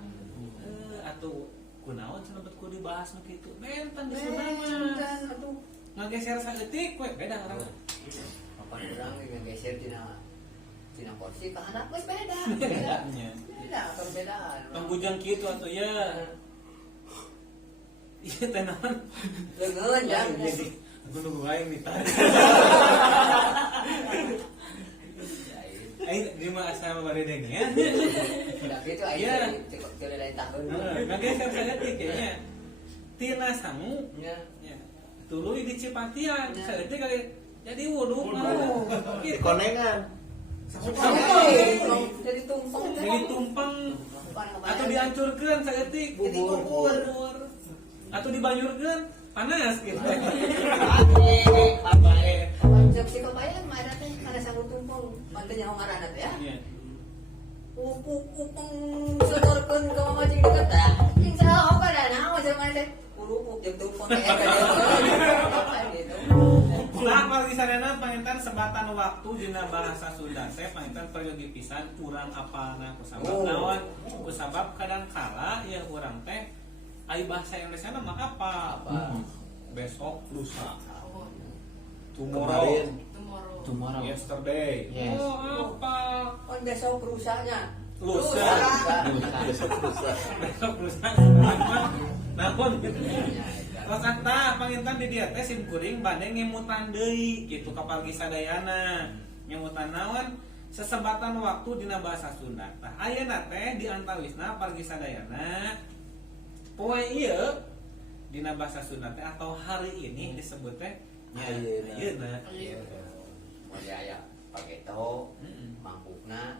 Atuh kunaon cenah bet kudu dibahas nu kitu. Benten di Sunda mah. Atuh ngageser saeutik we beda urang. Papan urang ngageser tina kursi ka anak geus beda. Beda perbedaan. Penggujang kitu atuh ya. Ieu teh naon? Leungeun ya. Aku nunggu aing ditarik. Aing di mah asal baredeng ya. Tapi itu aing teu lain tahun. Ngageser saeutik kayaknya. Tina sangu Ya. tuluy di Cipatian, saeutik kali jadi wudu Di konengan. Jadi tumpeng. jadi tumpeng atau dihancurkeun saeutik Jadi bubur. atau dibanyurkeun panas gitu. Cek si kebayang mah ada teh kana sanggup tumpeng. Manteu nyaho ngaranna teh ya. Iya. Upuk-upeng sedorkeun ka mamacing deket tah. Cing saha apa dah naon jelema teh? Upuk jeung tumpeng aya gitu. Nah, pagi sadana pangintan sebatan waktu dina bahasa Sunda teh pangintan peryogi pisan urang apalna kusabab naon? Kusabab kadang kala ya urang teh ai bahasa Indonesia mah apa? Besok, lusa. Kemarin. Tomorrow. Yesterday. Yes. Oh, apa? Kon besok rusanya. Lusa. Besok lusa. Besok lusa. Naon gitu. Kata pangintan di dia teh simkuring bade ngemutan deui kitu ka pagi sadayana. Ngemutan naon? Sesebatan waktu dina bahasa Sunda. Tah ayeuna teh di antawisna pagi sadayana poe ieu dina bahasa Sunda teh atau hari ini disebut teh ayeuna. Mulai aya pageto, mangkukna.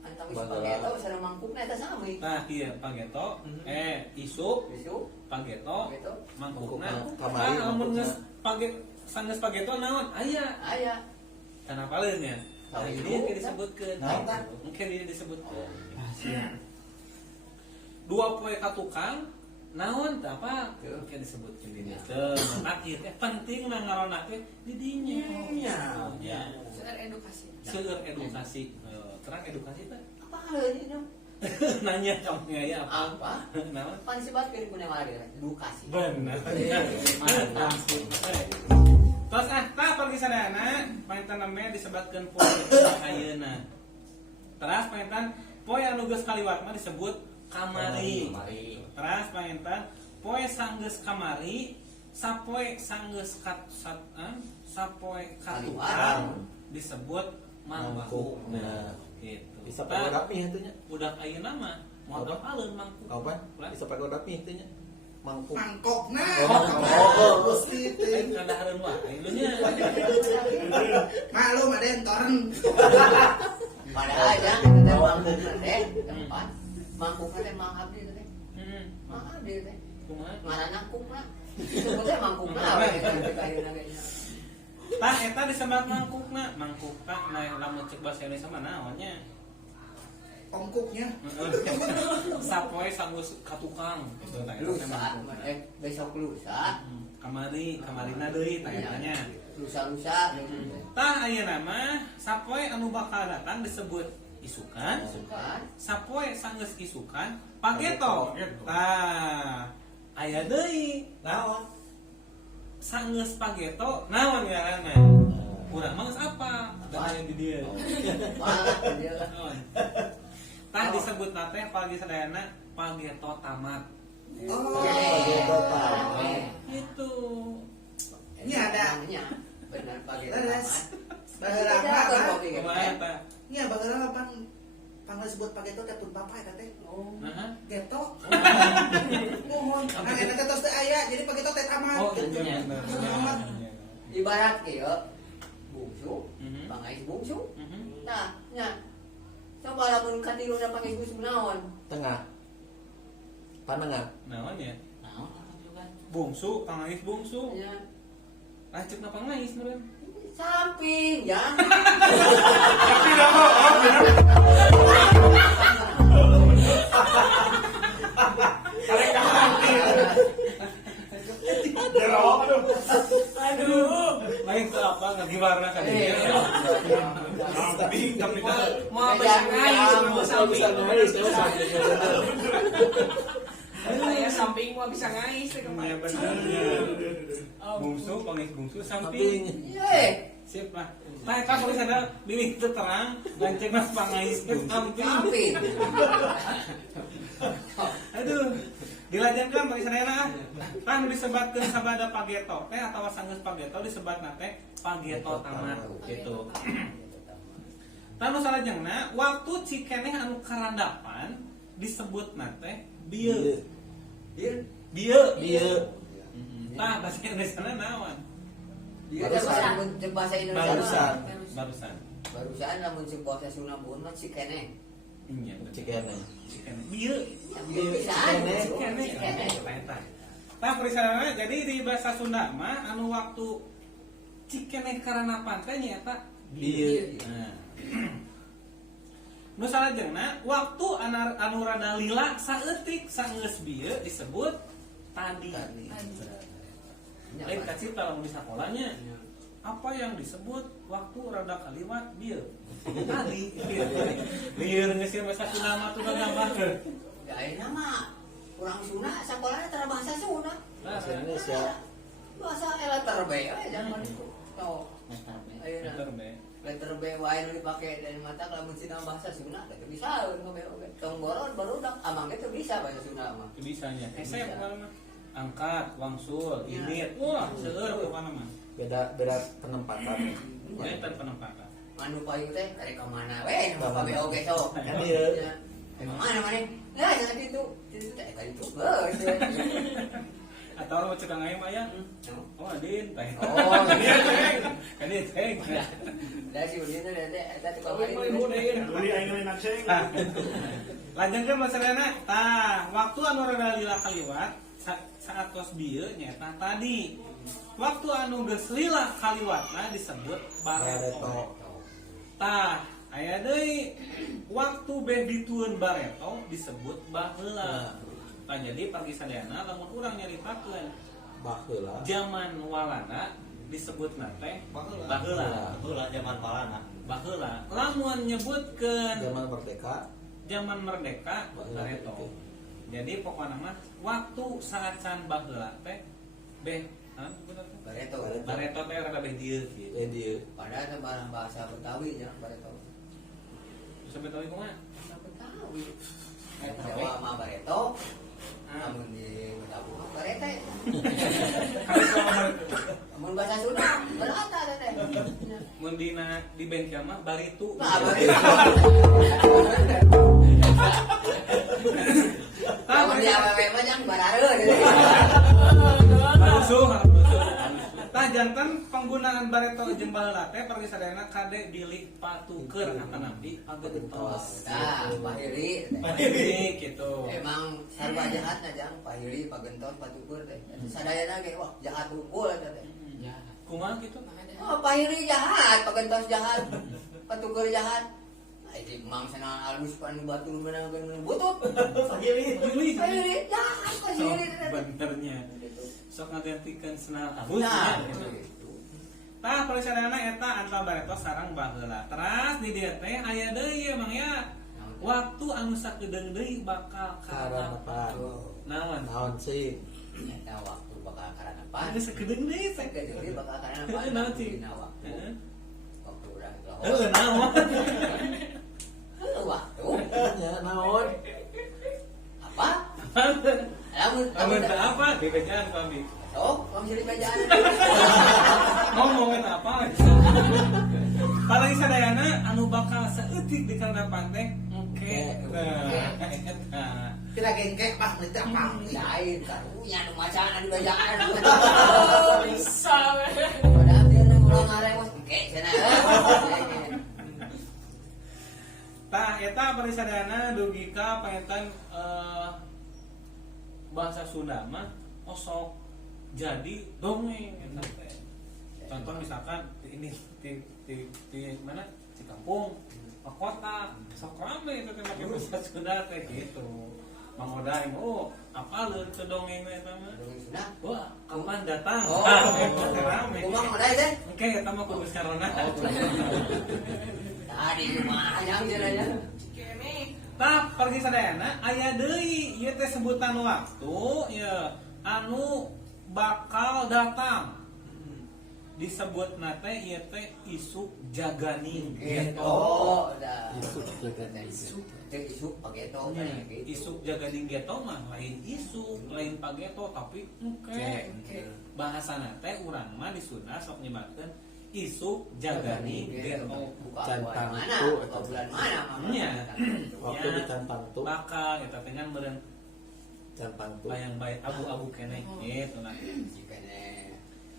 Antawis pageto sareng mangkukna eta sami. Nah, iya pageto, isuk, Besok pageto, mangkukna. Kamari Lamun mangkukna. geus sanggeus pageto naon? Aya. aya. Kenapa lainnya? Nah, Tahu ini itu. disebutkeun. Naon tah? Mungkin ini disebutkeun. Dua poe ka tukang naon teh apa? Mungkin disebutkeun di dieu. Teu, akhir teh penting na ngarona teh di dinya. Ya. Seueur edukasi. Seueur edukasi. Terang edukasi teh. Apa hal ini dong? Nanya kamu ya apa? Apa? Naon? Pan sibatkeun ku nemah dia. Edukasi. Benar. Terus tah pergi sadayana pangintan namanya disebutkeun poe ayeuna. Terus pangintan poe anu geus kaliwat mah disebut kamari. Terus pangintan poe sanggeus kamari, sapoe sanggeus sapoe katukang disebut mangkuk. Nah, Gitu. bisa pakai rapi itunya. Udah ayeuna mah moal apaleun mangkuk. Apa? Bisa pakai rapi itunya. Mangkuk. Mangkokna. Terus gitu. Kada hareun wae ilunya. Maklum ada yang toren. Padahal ya kita mangkukna teh tempat mangkukna teh mang abdi teh. Mang abdi teh. Kumaha? Ngaranna kukna. Sebutnya mangkukna we kita ayeuna ge. Tah eta disebut mangkukna, mangkukna nah lamun cek bahasa Indonesia mah naonnya? Ongkuknya. Sapoe sanggeus katukang gitu tah eta Lusa, besok lusa. kamarina deui tah etanya. Lusa-lusa. Tah ayeuna mah sapoe anu bakal datang disebut isukan. Sukan. Sapoe sanggeus isukan pageto. Tah aya deui naon? Sanggeus pageto naon ngaranna? Urang mah geus apa? Dan di dieu. Malah dia. Tah disebut teh pagi sadayana pageto tamat. Oh. Pageto tamat. Gitu. Ini ada. Benar pagi. Leres. Baheula mah. Kumaha eta? Nya baheula pan pangna sebut pageto teh pun papa eta teh. Nah. Geto. Mohon. Nah eta teh tos teh aya jadi pageto teh tamat. Oh, iya benar. Ibarat kieu bungsu, pangais bungsu. Nah, nya. Coba lamun katiluna pangais bungsu naon? Tengah. Panengan. Naon ya? Nah, juga. Bungsu, pangais bungsu. Ya. Lanjut na pangais meureun. Samping, ya. Aduh, lain ke apa ngagiwarna ka dia. Tapi mau apa sih ngais mau Bisa ngais ya samping. Saya samping mau bisa ngais teh Ya kemarin. benernya. Bungsu, pangais bungsu Samping. samping. Ye, Sip lah. Tah eta tulisanna pilih teu terang, lanceuk mah pangais teh samping. samping. Aduh, dilanjutkan tulisanna kan disebatkeun sabada pageto teh atawa sanggeus pageto disebatna teh pageto tamat gitu. Tanu salajengna waktu cikeneh anu karandapan disebutna teh bieu. Dia, Bieu. Bieu. Tah bahasa Indonesia naon? dia Barusan. lamun cek bahasa Indonesia. Barusan. Barusan. Barusan lamun cek bahasa Sunda pun mah cikeneng. Iya, Cikene. cikeneh. Bieu. Bieu Cikeneng. cikeneng. Tah perisanana jadi di bahasa Sunda mah anu waktu cikeneh karandapan teh nyaeta Bieu. Nah. Nu salajengna waktu anu rada lila saeutik saeus bieu disebut tadi. Lain kacita lamun di sakolanya. Apa yang disebut waktu rada kaliwat bieu? Tadi. Lieur geus ieu bahasa Sunda mah teu gambarkeun. Ya ayeuna mah urang Sunda sakolana tara bahasa Sunda. Bahasa Indonesia. Bahasa letter B we jangan itu. Tau. Ayeuna Bener be. letter B wae nu dipake dari mata lamun Cina bahasa Sunda teh bisa oge. Tong boron barudak amang teh bisa bahasa Sunda mah. Itu bisanya. Esep pokokna mah. Angkat, wangsul, init. Wah, seueur pokokna mah. Beda penempatan. Eta penempatan. Anu payu teh tarik ka mana we nu ka BO besok. Kan ieu. Emang mana mana? Lah jangan gitu. Itu teh tadi tuh. Beus. Atau cek kang ayam aya. Oh, adin teh. Oh, iya. Adin teh. Dah si ulin teh eta teh Lanjutkeun masalahna. Tah, waktu anu rada lila kaliwat saat tos bieu nyaeta tadi. Waktu anu geus lila kaliwatna disebut bareto. Tah, aya deui waktu beh ditueun bareto disebut baheula. Tah jadi pergi sadayana lamun urang nyaritakeun Baheula. zaman walana disebutna teh baheula. Baheula zaman walana. Baheula. Lamun nyebutkeun Zaman merdeka. zaman merdeka bareto. Jadi pokokna mah waktu saat can baheula teh beh Bareto. bareto teh rada beh dieu gitu. Dieu. Padahal teh barang bahasa Betawi nya bareto. Sebetulnya kumaha? Bahasa Betawi. Jawa mah bareto. Namun di Betawi mah barete. Namun bahasa Sunda berata teh. Mun di bengkel mah baritu. Nah, barete. Namun di awewe mah jang barareu gitu. Halusuh. Tah janten penggunaan bareto jeung baheula teh pergi sadayana kade bilih patukeun akan abdi pagentos. Nah, pahiri. Ini gitu. Emang sarwa jahat na jang pahiri pagentos patukur teh. Sadayana ge wah jahat hukul eta teh. Ya. Kumaha gitu? Oh, pahiri jahat, pagentos jahat. Patukur jahat. Ai mang sana alus panu batu menang butut. Pahili. Pahiri jahat So, pahiri. benernya. Sok ngagantikeun senal halus Nah, nya, gitu. Tah pergi sadayana eta anta bareto sareng baheula. Teras di dieu teh aya deui ya Mang ya. Waktu anu sakedeung deui bakal Karandapan. naon? Naon sih? Eta waktu bakal karanapan. Anu sakedeung deui Saya kediri bakal karanapan. Naon sih? Dina waktu. Heeh. Waktu urang Heuh naon? waktu Ya, naon? apa? Lamun teu apa? Dibejaan kami. Oh, kamu jadi bacaan. Ngomongin apa? Paling sadayana anu bakal saeutik di karandapan teh engke. Nah, Kira gengkek pak nanti apa? Lain karunya nu macana di bacaan. Bisa. Padahal dia nu ulang ngarewas engke cenah. tah eta parisadana dugi ka pangetan bahasa Sunda mah osok jadi dongeng eta teh. Contoh misalkan ini di mana di kampung ke kota sok rame itu teh pakai bahasa Sunda teh gitu. Mangodain, apalun teu dongeng eta mah. Dongeng Sunda. Wah, kapan datang? Oh. Eta rame. Kumang modal teh. Oke, eta mah kudu sarona. Tadi mah yang jalan. Tah pergi sadayana aya deui ieu teh sebutan waktu ya anu bakal datang. Disebutna teh ieu teh isu jaganing Gitu. geto. Udah. Isu. Isu pakai to Nya, gitu. isu jaganing geto mah lain isu, lain pageto tapi engke. Bahasana teh urang mah di Sunda sok nyebatkeun isu jaganing geto. Buka Cantang bulan mana? tuh, Buka bulan mana? Nya. Waktu Ya, di Cantang tuh, bakal eta teh kan meureun Cantang tuh. bayang baik abu-abu keneh gitu nah. Jika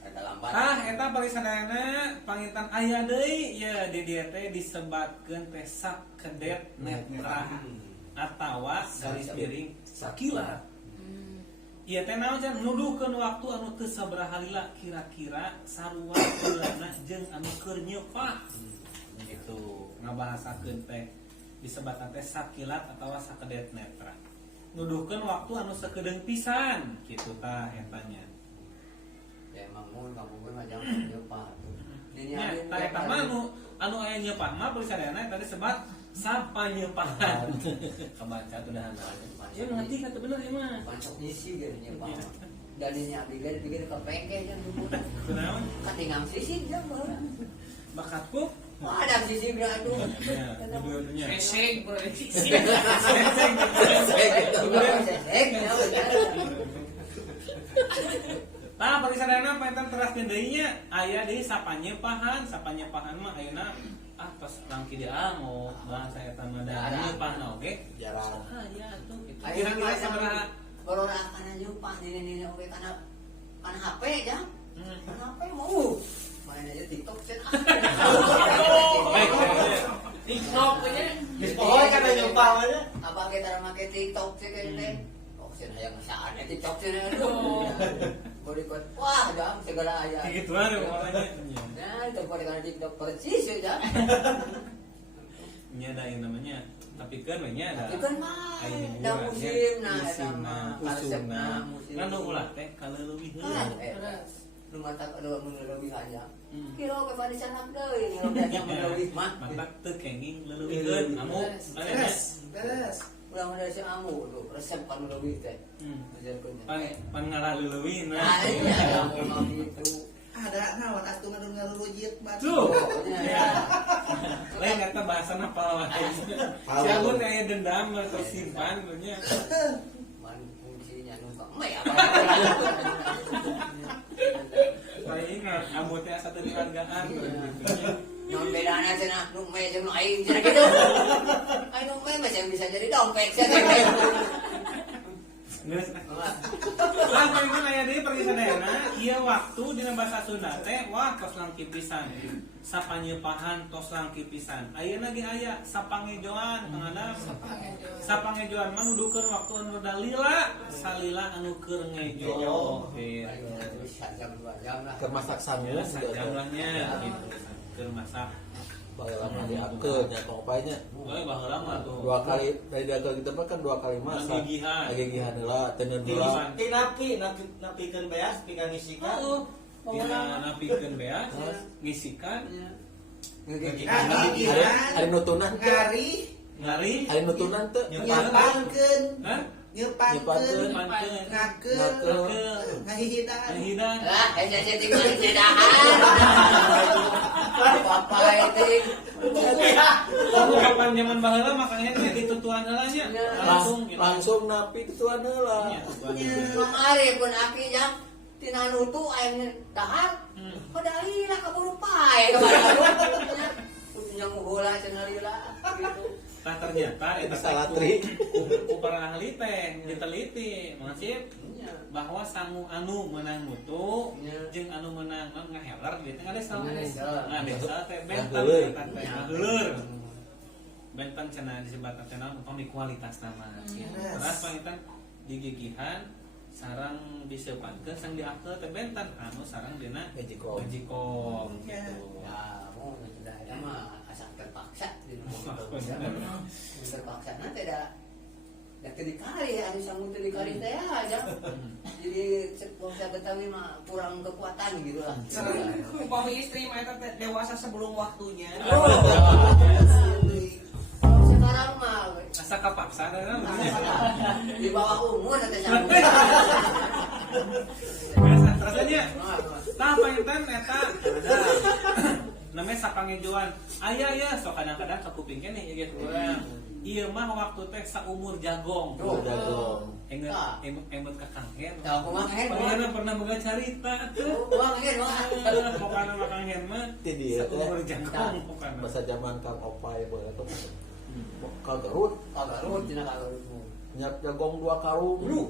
ada lambat. Eta bari sadayana pangitan aya deui ya di dieu teh disebatkeun teh sakedet netra atawa garis miring sakilat. Ieu teh naon jan nuduhkeun waktu anu teu sabaraha lila kira-kira sarua bulanna jeung anu keur nyeupah. Gitu. Ngabahasakeun teh disebatan teh sakilat atawa sakedet netra. Nuduhkeun waktu anu sakedeung pisan kitu tah etanya. Ya emang mun kamu gue mah jangan nyoba tuh. Ini Nya, eta mah anu aya nyeupah mah bari sadayana tadi sebat sapanyepahan. Kebaca tuh dah ya ngerti kata bener ya mah. Pancok isi gitu nyoba. Dan ini abigel pikir kepengke kan dulu. Kunaon? Katingang sisi jam baheula. Bakatku? Wah, ada sisi berat tuh. Ya, dua-duanya. Esek bro. Tah bari sadayana paetan teraskeun deui nya aya deui sapanyepahan mah ayeuna tos rangki di amo bahasa eta mah da nyeupahna oge. Jarang. Ya tuh gitu. Ayeuna Kira-kira sabaraha? Kalau kana nyumpah ini oke kana HP jam. Kana HP mau. Main aja TikTok cenah. Baik. TikTok punya. Pohoy kana nyumpah mah nya. Apa kita make TikTok sih teh? Oh, sen hayang saatnya TikTok sih. Berikut, wah jam segala aya. Gituan pokoknya. Nah, itu pada kana TikTok persis ya. Nya ada yang namanya tapi kan nya ada. Tapi kan mah Aya da musim nah eta musimna, mah usumna. musim. Kan ulah teh kaleuwih Kan, heula. rumah tak ada menelewih aja. Hmm. Kira ke pada sana deui, yang menelewih mah. Mantap teu kenging leuwihkeun amu. Beres. Ulang ada si amu tuh, resep kan menelewih teh. Pan ngalah leuwih Nah, nah. ini ada mau gitu. Ada naon atuh ngarurujit batu. Tuh. Ya. Lain kata bahasana apa wae. Siapun aya dendam atau simpan nya. Man fungsinya numpang. Meh apa? Lain ingat amu teh asa teu dihargaan. Non bedana cenah nu meh jeung nu aing cenah gitu. Ai nu meh masih bisa jadi dompet cenah. Geus. Lah pangin aya deui pergi sadayana ieu waktu dina basa Sunda teh wah tos langki pisan. Sapanyepahan tos langki pisan. Ayeuna ge aya sapangejoan Kang Adam. Sapangejoan mah nuduhkeun waktu anu dalila, salila anu keur ngejo. Bisa jam 2 jam lah. Keur masak sangeus Jamlahnya gitu. Keur masak. baheula mah diakeun nya tong opainya. Euy baheula mah tuh. 2 kali dari dagang kita mah kan 2 kali masak. Gigihan. Gigihan heula teuneun heula. Ti napikeun beas pika ngisikan. Oh, dina napikeun beas, ngisikan, Hari nutunan teh. ngari, Hari nutunan teh. Nyepangkeun. hah? Nyepangkeun. Pankeun, Ngakeun. ngakeun, Ngahihidan. ngahidan. Lah, saya tinggal nyedahan. Apa itu? Kamu kapan zaman baheula makanya teh ditutuan heula nya. Langsung gitu. Langsung napi ketuan heula. Nya, tutuan. Kemari pun aki jam tina nutu aing dahar. Padahal lah kaburu pae kemana. Yang bola cenah lila gitu. Tah ternyata eta Salah tri. ku para ahli teh diteliti, masih bahwa sangu anu menang mutu jeung anu menang ngaheler dia teh ngadesa. Ngadesa teh bentang eta teh ngaheuleur. Bentang cenah disebut teh naon di kualitas nama. Terus pangitan di gigihan sarang diseupatkeun sang diakeun teh bentan anu sarang dina Magicom. Magicom gitu. Ya, mau sudah ada mah asal terpaksa di rumah. Terpaksa nanti ada dikali anu sangu teu dikali teh aja. Jadi bangsa Betawi mah kurang kekuatan gitu lah. Umpami istri mah eta teh dewasa sebelum waktunya. Sekarang mah Asa kapaksa kan. di bawah umur teh sangu. Biasa rasanya. Tah panginten eta ada namanya sapangejoan. Aya sok kadang-kadang kapuping keneh ya gitu urang. Ieu mah waktu teh saumur jagong. Oh, jagong. Emot kakang Hen. Tahu kumaha hen? Pangeran pernah boga carita tuh. Kumaha hen mah. Pokoknya makan Hen mah Ti dieu saumur teh jagong pokoknya. masa zaman Kang Opai beul atuh. Ka Garut Kagarut cenah kagarut. nyak jagong 2 karung. Lu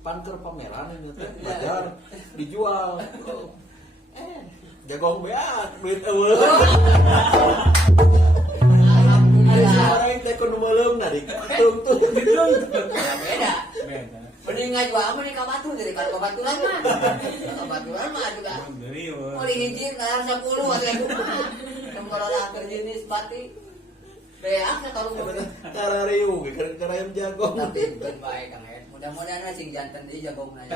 Panker pameran ini teh bajar dijual. Jagong beak duit eueuh. Orang teh kudu meuleuh na di tung tuh. beda. Beda. Mending ngajual mah di kabatu dari kabaturan mah. Kabaturan mah juga. Dari Mau diizin kan 10 atau tempat jenis pati. Beak kalau Karariu karayam jagong. tapi baik Kang Hen. Mudah-mudahan sing jantan di jagong nanya.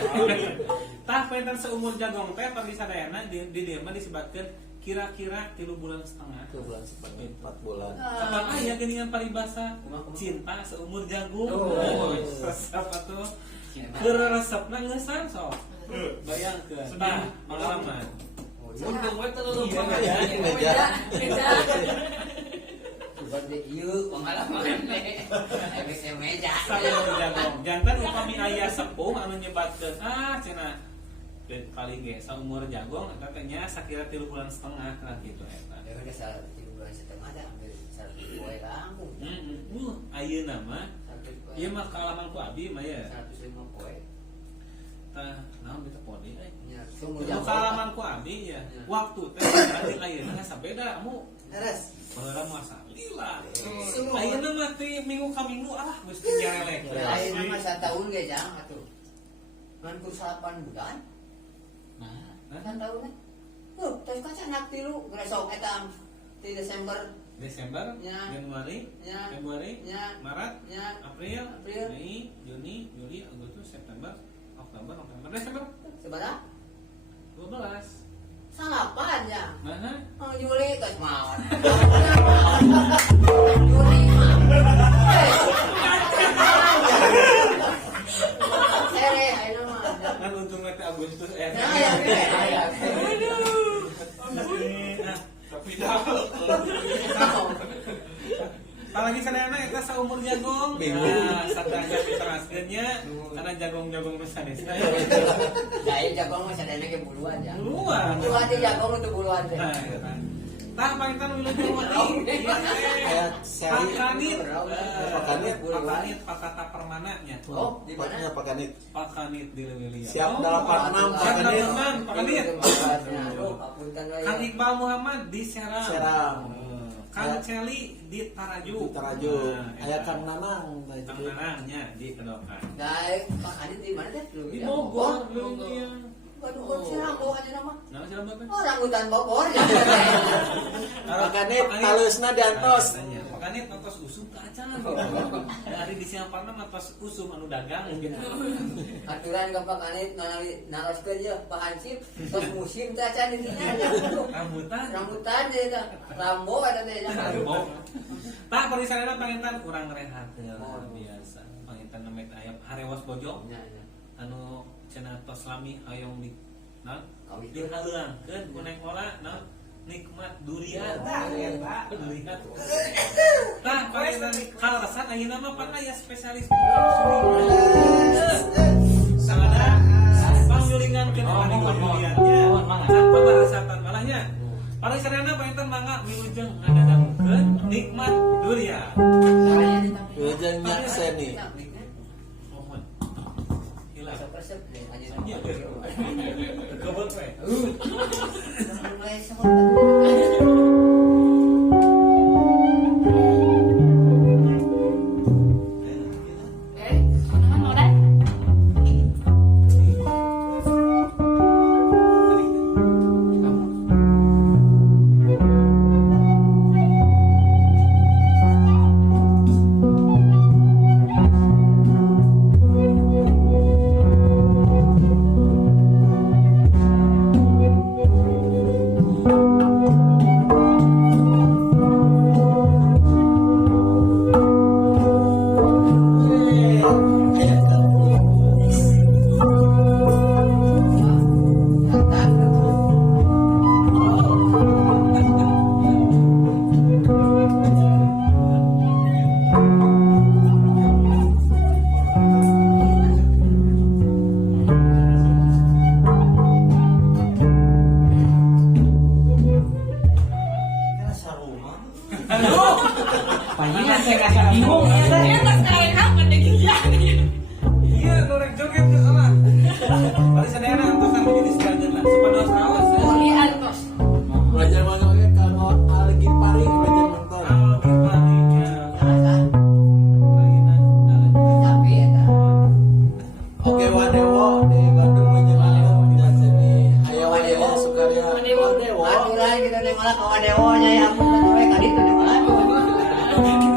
Tah pentan seumur jagong teh tadi sadayana di dieu mah disebutkeun kira-kira 3 bulan setengah. 1 bulan seperti 4 bulan. Kapan aya geuningan paribasa cinta seumur jagung. Oh. Resep atuh. Keur resepna ngeusan sok. Bayangkeun. Tah pengalaman. Untung we teu leuleum Iya, pangajian. iya, meja. Seperti ieu pengalaman efek meja. Seumur jagong. Jantan upami aya sepuh anu nyebatkeun cenah paling ge saumur jagong eta teh nya sakira 3 bulan setengah lah gitu eta. Ya udah salah 3 bulan setengah dah hampir 100 poe kamu. Ayeuna mah ieu mah kaalaman ku abi mah ya. 105 poe. Tah naon beta podi euy. Ya, sumur Itu jagong. kaalaman ku abi ya. Ya. Waktu teh anjing ayeuna geus sabeda mu. Terus Baheula mah salila. Ayeuna mah ti minggu ka minggu geus nyelek. lain mah 1 tahun ge jang atuh. Ngan ku 8 bulan. Nah, Kan tahun terus kaca anak tilu gresok eta di Desember Desember, Ya. Januari, Ya. Februari, Ya. Maret, Ya. April, April. Mei, Juni, Juli, Agustus, September, Oktober, November, Desember sebarang 12. salapan ya. Nah, Oh, Juli geus maot. Juli mah. Ere ayeuna mah. kan untung nanti Agustus Ya ya ya. Nah, tapi dah. Apalagi sadayana eta saumur jagong. Bingung. Nah, satanya diteraskeun nya karena jagong-jagong besanes. Dai jagong mah sadayana ge buluan ya. Buluan. Buluan di jagong itu buluan teh. Nah, eta. Tah pangitan wilujeng mati. Kayak seri. Pakanit. Pakanit. Pakanit pakata permananya. Oh, di mana? Paknya pakanit. Pakanit di Leuwilian. Siap 86 Siap pakanit. 86 pakanit. Aduh, apunten we. Kang Iqbal Muhammad di Serang. Serang. Kang Celi di Taraju. Taraju. Nah, Aya eta. Kang Nanang. Kang Nanangnya di Kedokan. Dai pakanit di mana teh? Di Bogor, Leuwilian. Waduh, kok Serang bawaannya nama? Nah, siapa Bapak? Oh, rambutan Bogor. Pakanit halusna diantos. Pakanit nontos usum ke acan. Dari di Siaparna nontos usum anu dagang gitu. Aturan ke pakanit naroskeun je Pak Hansip, tos musim teh acan di dinya. Rambutan. Rambutan teh eta. Rambo ada teh. Rambo. Tak perisanana pangintan kurang rehat biasa. Pangintan namanya ayam harewas bojo. Ya, ya. Anu cenah tos lami hayong di nah Kawin. dihaleungkeun ku neng ola nah nikmat durian. Durian. Tah pangintan kalasan ayeuna mah pan aya spesialis Salada pangyulingan ke nikmat duriannya. Tanpa barasatan malahnya. Paling sarana pangintan mangga wilujeng ngadadangkeun nikmat durian. Caranya ditambah. Wilujeng nyak seni. Mohon. Hilang. Resep deh aja. Iya, kebun we. Mulai semua. Teman-teman, udah? Panjingan saya kasih bingung ya teh. Dia tak sekali apa deh gila. Iya, norek joget ke sana. Tadi sadayana untuk sampai jadi sekarang lah. Supados raos ya. Oli Altos. Belajar mana kalau algi pari belajar nonton. Tapi ya tak. Oke Wadewo di Bandung menjelang dan sini ayo Wadewo sukarya Wadewo. Aturan kita nih malah kawan dewonya ya ampun sampai tadi tuh nih malah. Nanti,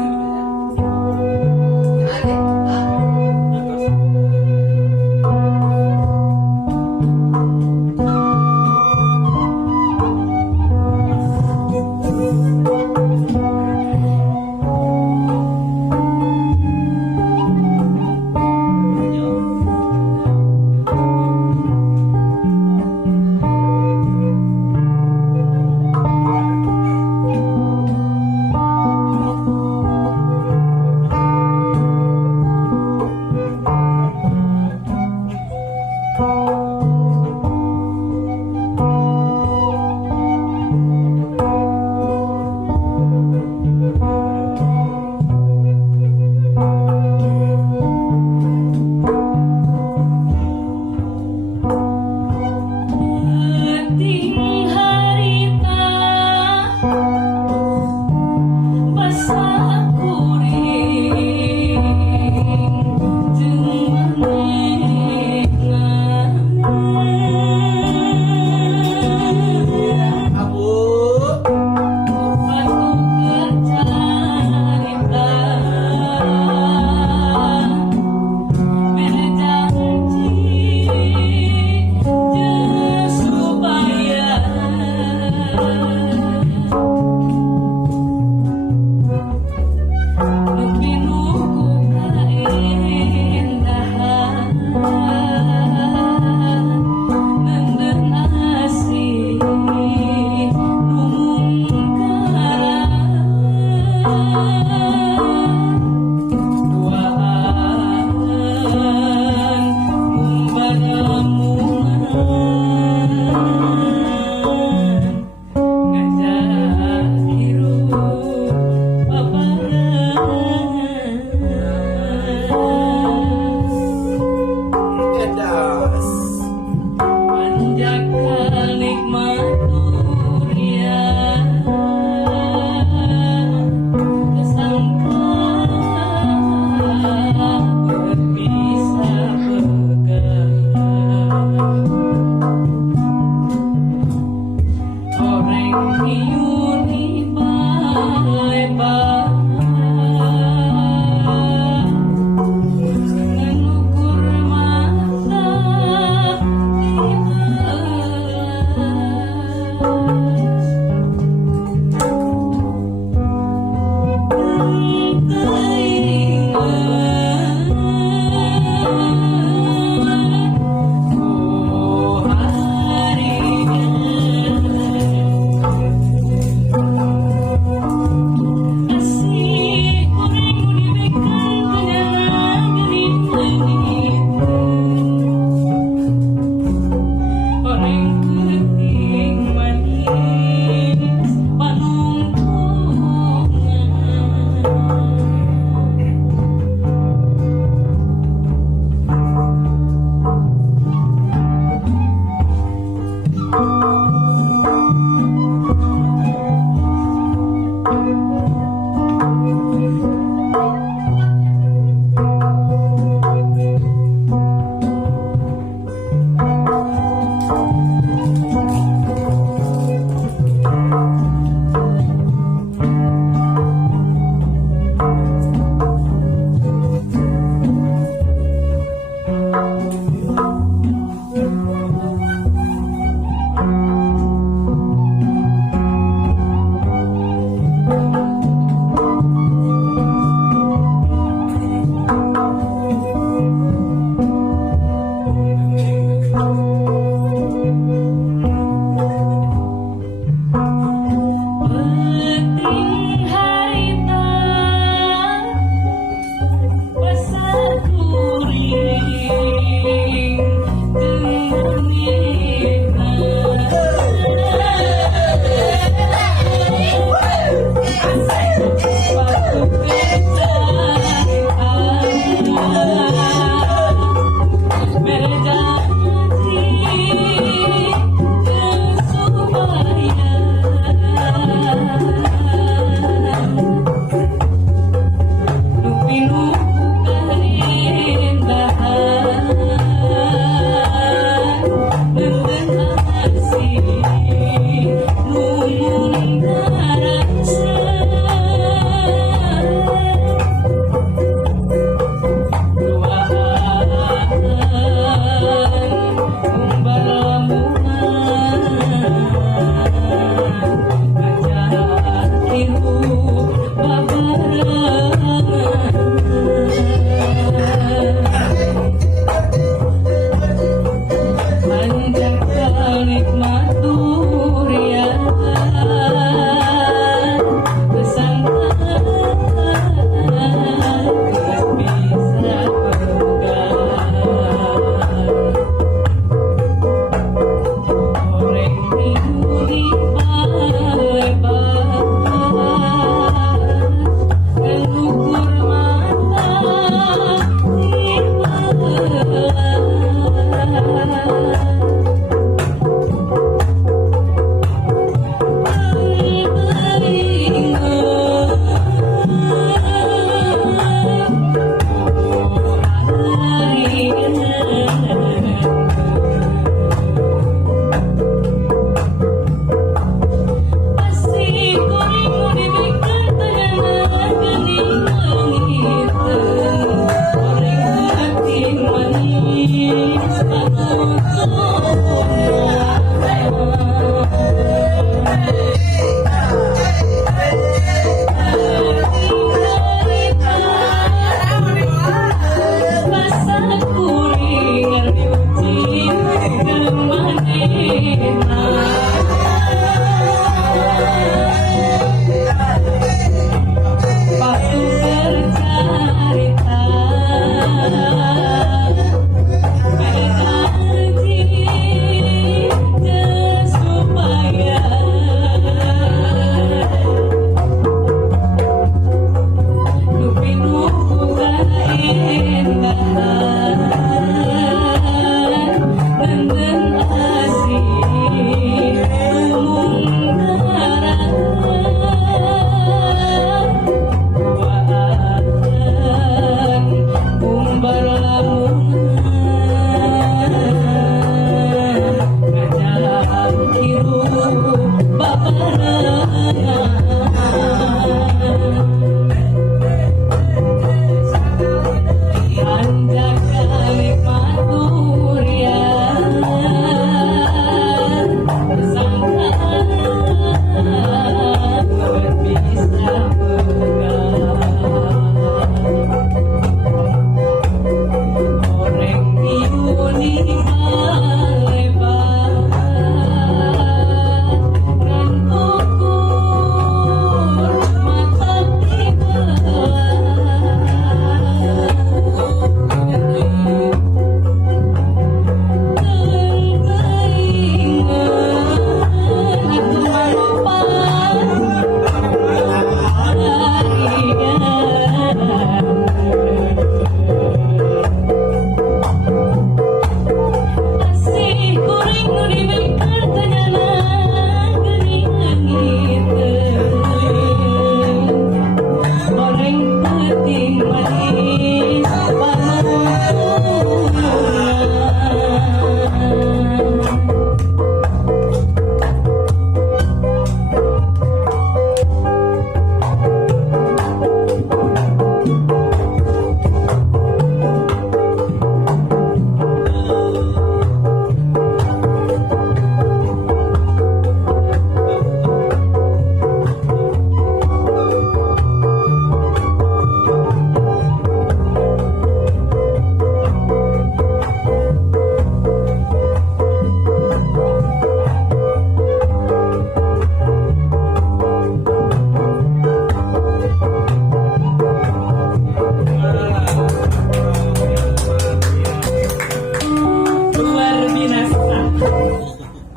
ah.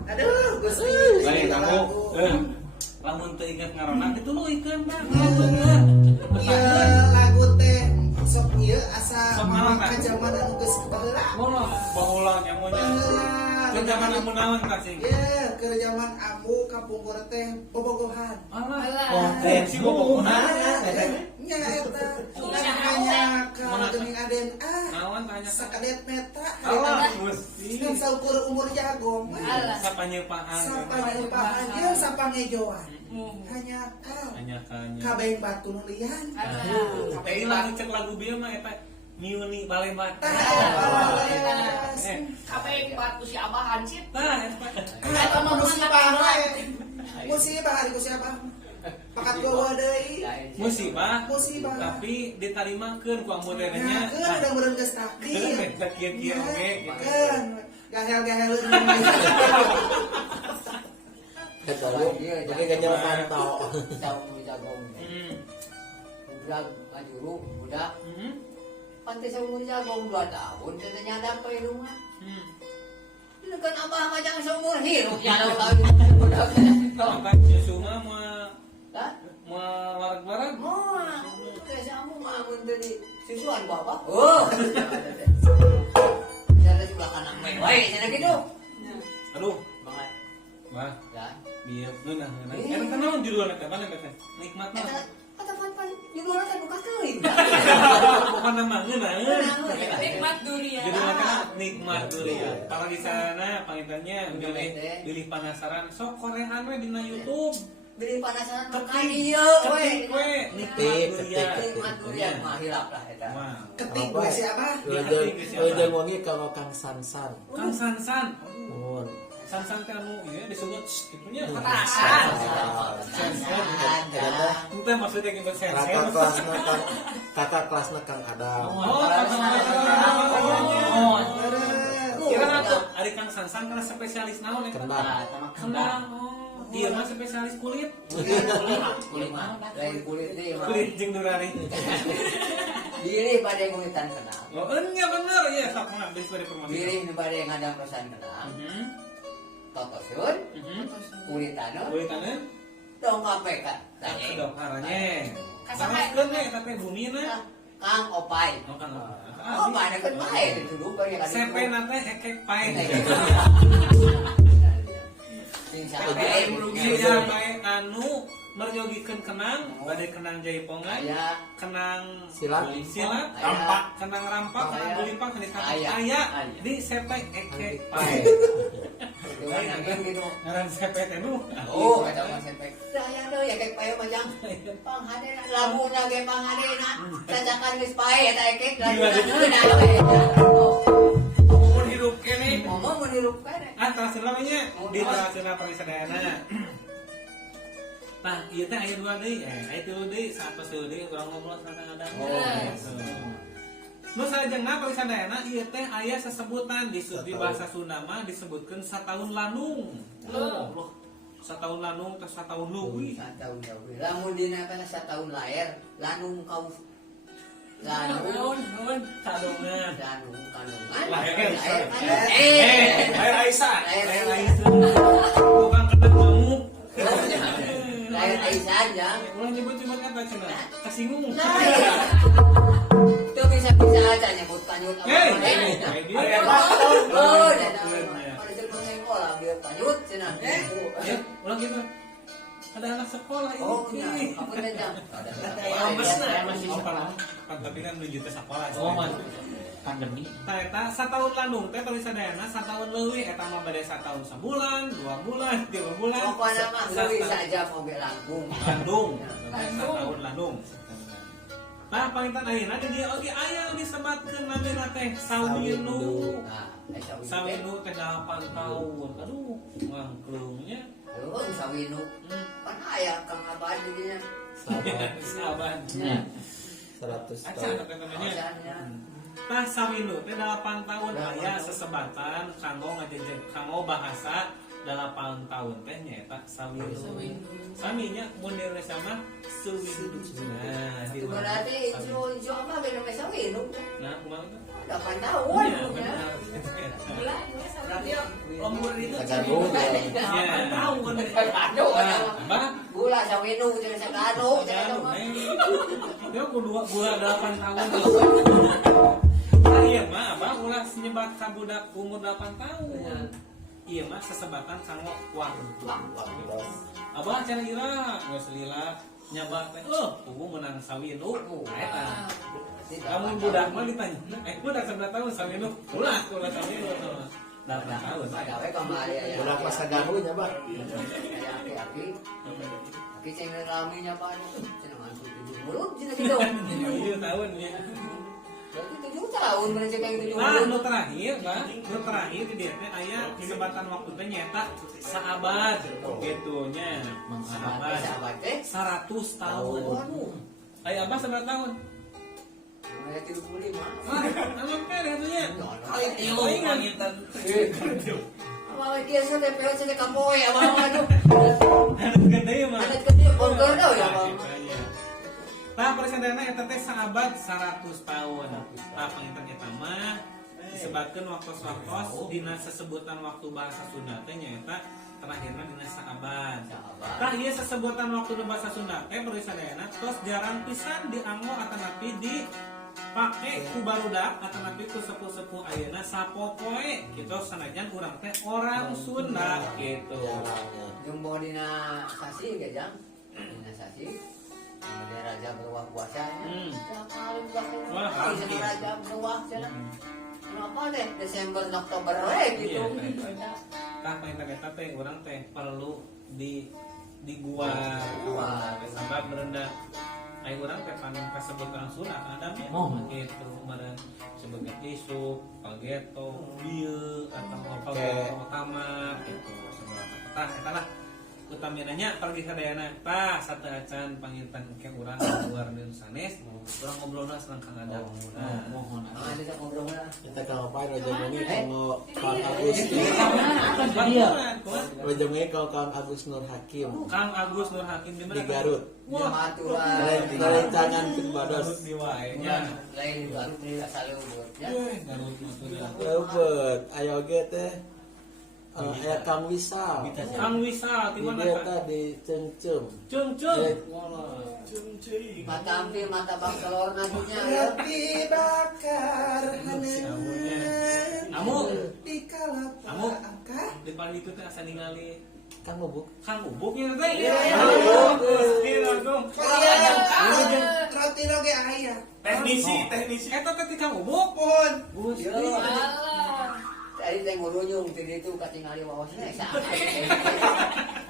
Aduh, Gusti. Lain kamu, lagu. lamun teu inget ngaranna itu lu ikeun Bang. Iya, lagu teh sok ieu asa Sok naon, Kak? ka zaman anu geus baheula. Mono baheula nyamunya. Baheula. Kan zaman amu naon Kak sing? Iya, ke zaman ambu kapungkur teh bobogohan. Alah. Oke, Si bobogohan. Nya eta Kumaha hanya ka geuning aden Naon tanya Kak? sakadet metra. Alah, mesti. Kan saukur umur jagong. Alah. Sapanyeupahan. Sampai pahan ieu sapangejoan. Hanya kau Hanya kanya. kabeng batu nu lian. Alah. Eh lagu cek lagu bieu mah eta Nyuni Balembata. Kabeh batu si Abah hancit. Nah, eta. Eta mah musibah we. Musibah hari musibah. Pakat gowa deui. Musibah. Musibah. Tapi ditarimakeun ku amun teh nya. Nah, keun udah meureun geus takdir. Eta kieu-kieu oge. Keun gahel-gaheleun. Jadi ganjal pantau. Jagong. Budak ngajuru, budak pantai seumur jagong 2 tahun, dan nyadap ke rumah. Ini kan abah macam seumur hirup nyadap kali budak. Maka Yusuma mau warak-warak. Mau, kayak kamu mah amun tadi sisuan bapak. Oh, jadi sebelah kanan mewah, jadi gitu. Aduh, Banget, Bah, ya. bieu neunah. Eta kan naon judulna teh? Mana teh? Nikmat mah. Kata pan judulnya teh buka teuing. Bukan nama ngeunah. Nikmat durian. Judulnya kan Nikmat Durian. Kalau di sana pangitannya pilih penasaran sok korean we dina YouTube. Beli penasaran makan Ketik, ieu we. ketik we Nikmat Durian. Nikmat durian mah hilap lah eta. Wah. Ketik gue siapa? Leujang wangi kalau Kang Sansan. Kang Sansan. Mun Sansan teh anu ieu disebut gitunya Petasan. Itu maksudnya gitu kakak kelasna Kang Adam. Oh, oh. Kira apa? Ari Kang Sansan kana spesialis naon eta? Kendang. Kendang. Oh, dia mah spesialis kulit. Kulit mah lain kulit deui mah. Kulit jeung durari. Diri pada ngulitan kenal. Oh, enya bener ya, sok mah geus bari promosi. Diri nu pada ngadang pesan kenal. Totosun, kulitan Kulitannya dong KPK. sudah parahnya. Kasahkeun we eta teh bumina. Kang Opai. Oh, Kang. Oh, mana kan main dulu bari kan. CP nate ekek pae. Sing Iya bae anu merjogikeun kenang, bade kenang jaipongan, aya kenang Silat. silat, Aya. rampak, kenang rampak, kenang Aya. gulipak, kenang Aya. aya di CP ekek pae. gitu. Ngaran sepet nu. Oh, kata Mas Sepek. Saya tuh ya kayak payo majang. Panghadena laguna ge panghadena. Cacakan geus pae eta ekek laguna we. Mun hirup kene. Ngomong menirup kene. Terakhir namanya di terakhir parisadayana. Nah, ieu teh aya 2 deui, aya 3 deui, saat teu deui urang ngobrol kadang-kadang. Nu salajengna parisadayana ieu teh aya sesebutan di bahasa Sunda mah disebutkeun sataun lanung. Loh, sataun lanung teh sataun leuwih. Sataun leuwih. Lamun dina kana sataun laer, lanung kau lanung Sadongan. lanung kanungan. Laer Aisyah. Laer Aisyah. Tukang kena ngamuk. Laer Aisyah ya. Ulah nyebut-nyebut kata cenah. Kasinggung. Itu bisa aja nyebut panyut apa ini. Oh, dan pada jeung sekolah biar panyut cenah. Ulah gitu. Ada anak sekolah ini. Oh, iya. Apa teh jam? Masih sekolah. Kan tapi kan menuju ke sekolah. Oh, pandemi. Tah eta sataun lanung teh parisadayana sataun leuwih eta mah bade sataun sabulan, 2 bulan, 3 bulan. Pokoknya mah leuwih saja moge langkung. Landung. Sataun landung. Nah, pangitan ayeuna di dieu oge aya disebatkeun namina teh sawinu. Nah, Sawinu teh 8 tahun. Aduh, mangklungnya. oh, sawinu. Kan aya Kang Abad di dinya. Sahabat. 100 Acan tahun. apa namanya? Acannya. Nah, sawinu teh 8 tahun aya sesebatan kanggo ngajejeg kanggo bahasa 8 tahun teh nyaeta sawinu. Saminya mun di Indonesia mah suwinu. Nah, di Itu berarti ijo apa beda sama sawinu? Nah, kumaha itu? 8 tahun. Iya, benar. Berarti Umur itu Sagadu, ya. 8 tahun. Sagadu, Nah, apa? gula sawinu jeung sagadu, Jangan, mah. dia kudu gula 8 tahun. Nah, iya mah, abah ulah nyebat ka budak umur 8 tahun. Iya mah sesebatan kanggo waktu. Abah cara ira geus lila nyabat teh, kudu menang sawinu. Eta. Kamu budak mah ditanya, budak 9 tahun sawinu. Ulah sawinu. 8 tahun. Gawe kamari aya. Udah pas sagadu nya, Bang. Aki cengeng rame nya Pak. Cenah mantu 70 cenah gitu. 7 tahun ya. Berarti 7 tahun mun cengeng 70. Nah, nu terakhir, Bang. Nu terakhir di dieu teh aya kesempatan waktu teh nyaeta saabad gitu nya. Saabad. Sahabat teh 100 tahun. waduh. Aya abah 9 tahun. Aya 35. Aman kan atunya. Kali Yo, pangitan. Apa dia sudah peot sudah kapoe abang aduh. Gede mah. Adat gede bongkar dah ya Bang. Nah, parisadayana eta teh saabad 100 tahun. Tah pangitan eta mah disebutkeun waktos-waktos dina sesebutan waktu bahasa Sunda teh nyaeta terakhirna dina saabad. Tah ieu sesebutan waktu bahasa Sunda teh parisadayana tos jarang pisan dianggo atanapi di pake ku barudak atanapi ku sepuh-sepuh ayeuna sapopoe gitu sanajan urang teh orang Sunda gitu. Jumbo dina sasi ge jang. Dina sasi. Ada raja berwah puasa. Wah, Kali raja berwah cenah. Kenapa deh Desember Oktober we gitu. Tah pangitan eta teh urang teh perlu di gua sampai berendah. Ayo orang teh panen kasebut orang Sunda ada mah gitu kemarin sebagai isu, pageto, bieu atau pageto tamat gitu sebenarnya. Tah eta lah utaminanya pergi sadayana tah sateuacan panginten ke urang luar deun sanes urang ngobrolna sareng Kang Adam. Mohon. Ada bisa ngobrol lah. Kita kalau apa Raja Muni kalau Kang Agus Raja Muni kalau Kang Agus Nur Hakim Kang Agus Nur Hakim di mana? di Garut. Wah, Rerencangan ke Bados. Garut di wae nya. Lain baru tidak salah udah. Ya. Garut mah teh. Leubet ayo ge teh aya Kang Wisal. Kang Wisal di Di mana dia Kang? di Cengcem. Cung. Mata ambil mata bang telur nadinya ya. Dibakar Amu di kala Amu di paling itu teh asa ningali Kang Bubuk. Kang Ubuk nya teh. Iya. Roti roge aya. Teknisi. Eta teh ti Kang Ubuk. Pun. Gusti. Alah. Tadi teh nguruyung tadi itu katingali wawasna esa.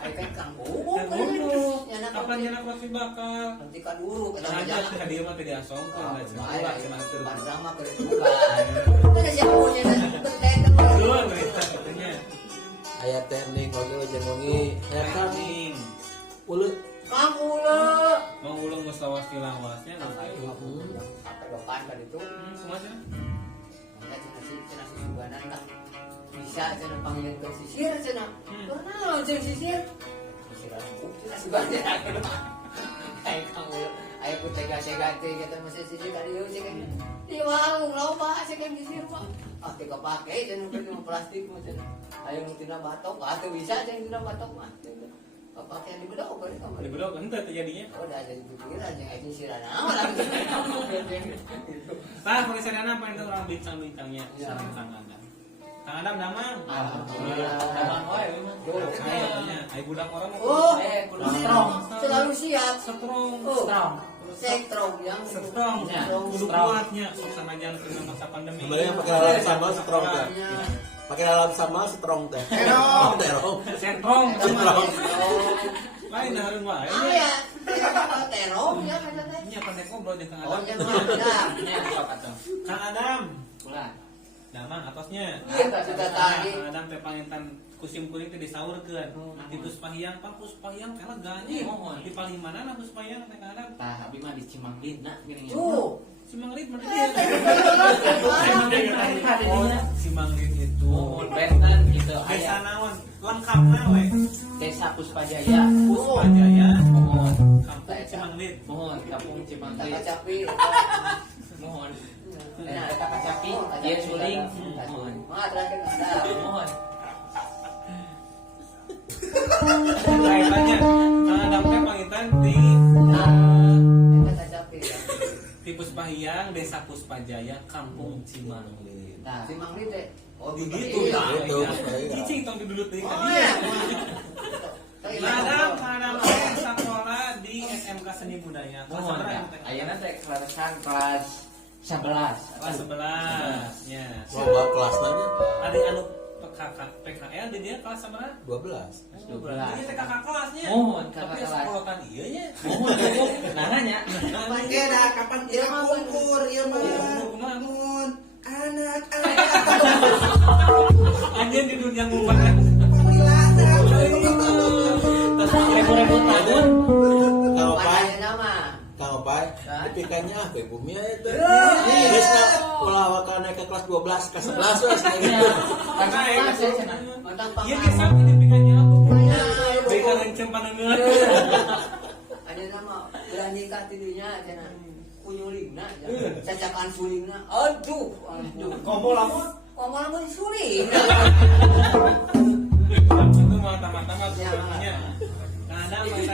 Ai kan Kang Bobo. Kapan nyana pasti bakal. Nanti kan dulu Nah, aja teh dia mah teh diasongkeun da cenah. Padahal mah keur bukan. Kan siapa punya betek Dua berita katanya. Aya teknik oge jeung wengi eta Ning. ulu Kang Ula. Mau ulung geus lawas-lawasnya Sampai depan kan itu. semuanya. Ya cenah si Subana kan bisa cenah panggilin ke sisir cenah. Kenal cenah sisir. Cenah Subana. Kayak kamu ayo ku tega-tega teh kita mesti sisir tadi yo cenah. Di warung loba cenah sisir Pak. Ah tega pake cenah ke plastik mah cenah. Ayo nu tina batok, atuh bisa cenah tina batok mah. Pakai di bedok apa kamar. Di bedok henteu terjadinya. Oh udah jadi pikiran jeung aing sirana lagi. Tah peresanana apa itu orang bincang-bincangnya Ya. Kang Adam. Kang Adam damang. Alhamdulillah. Damang wae memang. Ayo tanya, ayo budak orang mau Oh, kudu strong. selalu siap. strong. Oh, Strong. strong yang Strong. Ya. Kudu kuatnya suasana jangan kena masa pandemi. sebenarnya pakai alat sama strong teh. Pakai alat sama strong teh. Terong. Sentrong. Sentrong. Lain hareun wae. Ah ya, terong ya maksudnya. Nya pandek ngobrol jeung Kang Oh, Adam. yang mana? Nya sok atuh. Kang Adam. Ulah. Damang atosnya. Iya, sudah tadi. Kang Adam teh pangintan kusim kuring teh disaurkeun. Di Puspahiyang, Pak Puspahiyang teh leganya. Mohon. Di Palimanan Puspahiyang teh Kang Adam. Tah abi mah di Cimanggina gini. Tuh. Simanglit mana Eh, dia? Simanglit itu. Mohon benan gitu Desa aya naon? Lengkapna we. Desa Puspajaya. Puspajaya. Mohon. Kampung Simanglit. Mohon kampung Tak Cimanggina. kacapi. Mohon. Nah, Eta kacapi, ieu suling. Mohon. Mah terakhir ada. Mohon. Kaitannya Kang Adam teh pangitan di Kita kacapi. di Puspahiyang, Desa Puspajaya, Kampung Cimanglit. Nah, Si Mangli teh. Oh, Begitu iya. ya. Gitu, Puspahiyang. Cicing tong didudut deui ka Oh, dia. iya. Kang Adam teh sekolah di SMK Seni Budaya. Kelas mohon. berapa teh? Ayeuna teh kelulusan kelas 11. Kelas 11. Ya. Loba kelasna nya Ada anu PKL di dia kelas sama 12. Jadi teh kakak kelasnya. Mohon, kakak Tapi kelas. sekolotan ieu nya. Mohon. Nah nanya. Kapan kira kapan kira kumpul ieu mah. Mun anak-anak Anjeun di dunia ngumpet. pemilana. Terus ribu-ribu tahun. Kang Opai, Makanya nama. Kang Opai, Hah? dipikannya ah ke bumi eta. Geus na ulah wakana ke kelas 12 ke 11 wes kayak gitu. Karena kelas ya cenah. Mantang Ieu pangkat. geus sampe dipikanya aku. Iya. Beka ngencem panengeun. Ada nama berani katidinya cenah. Kunyulingna cacakan sulingna. Aduh, Komo lamun ngomong lamun suling. Itu mata-mata mah sebenarnya. Karena mata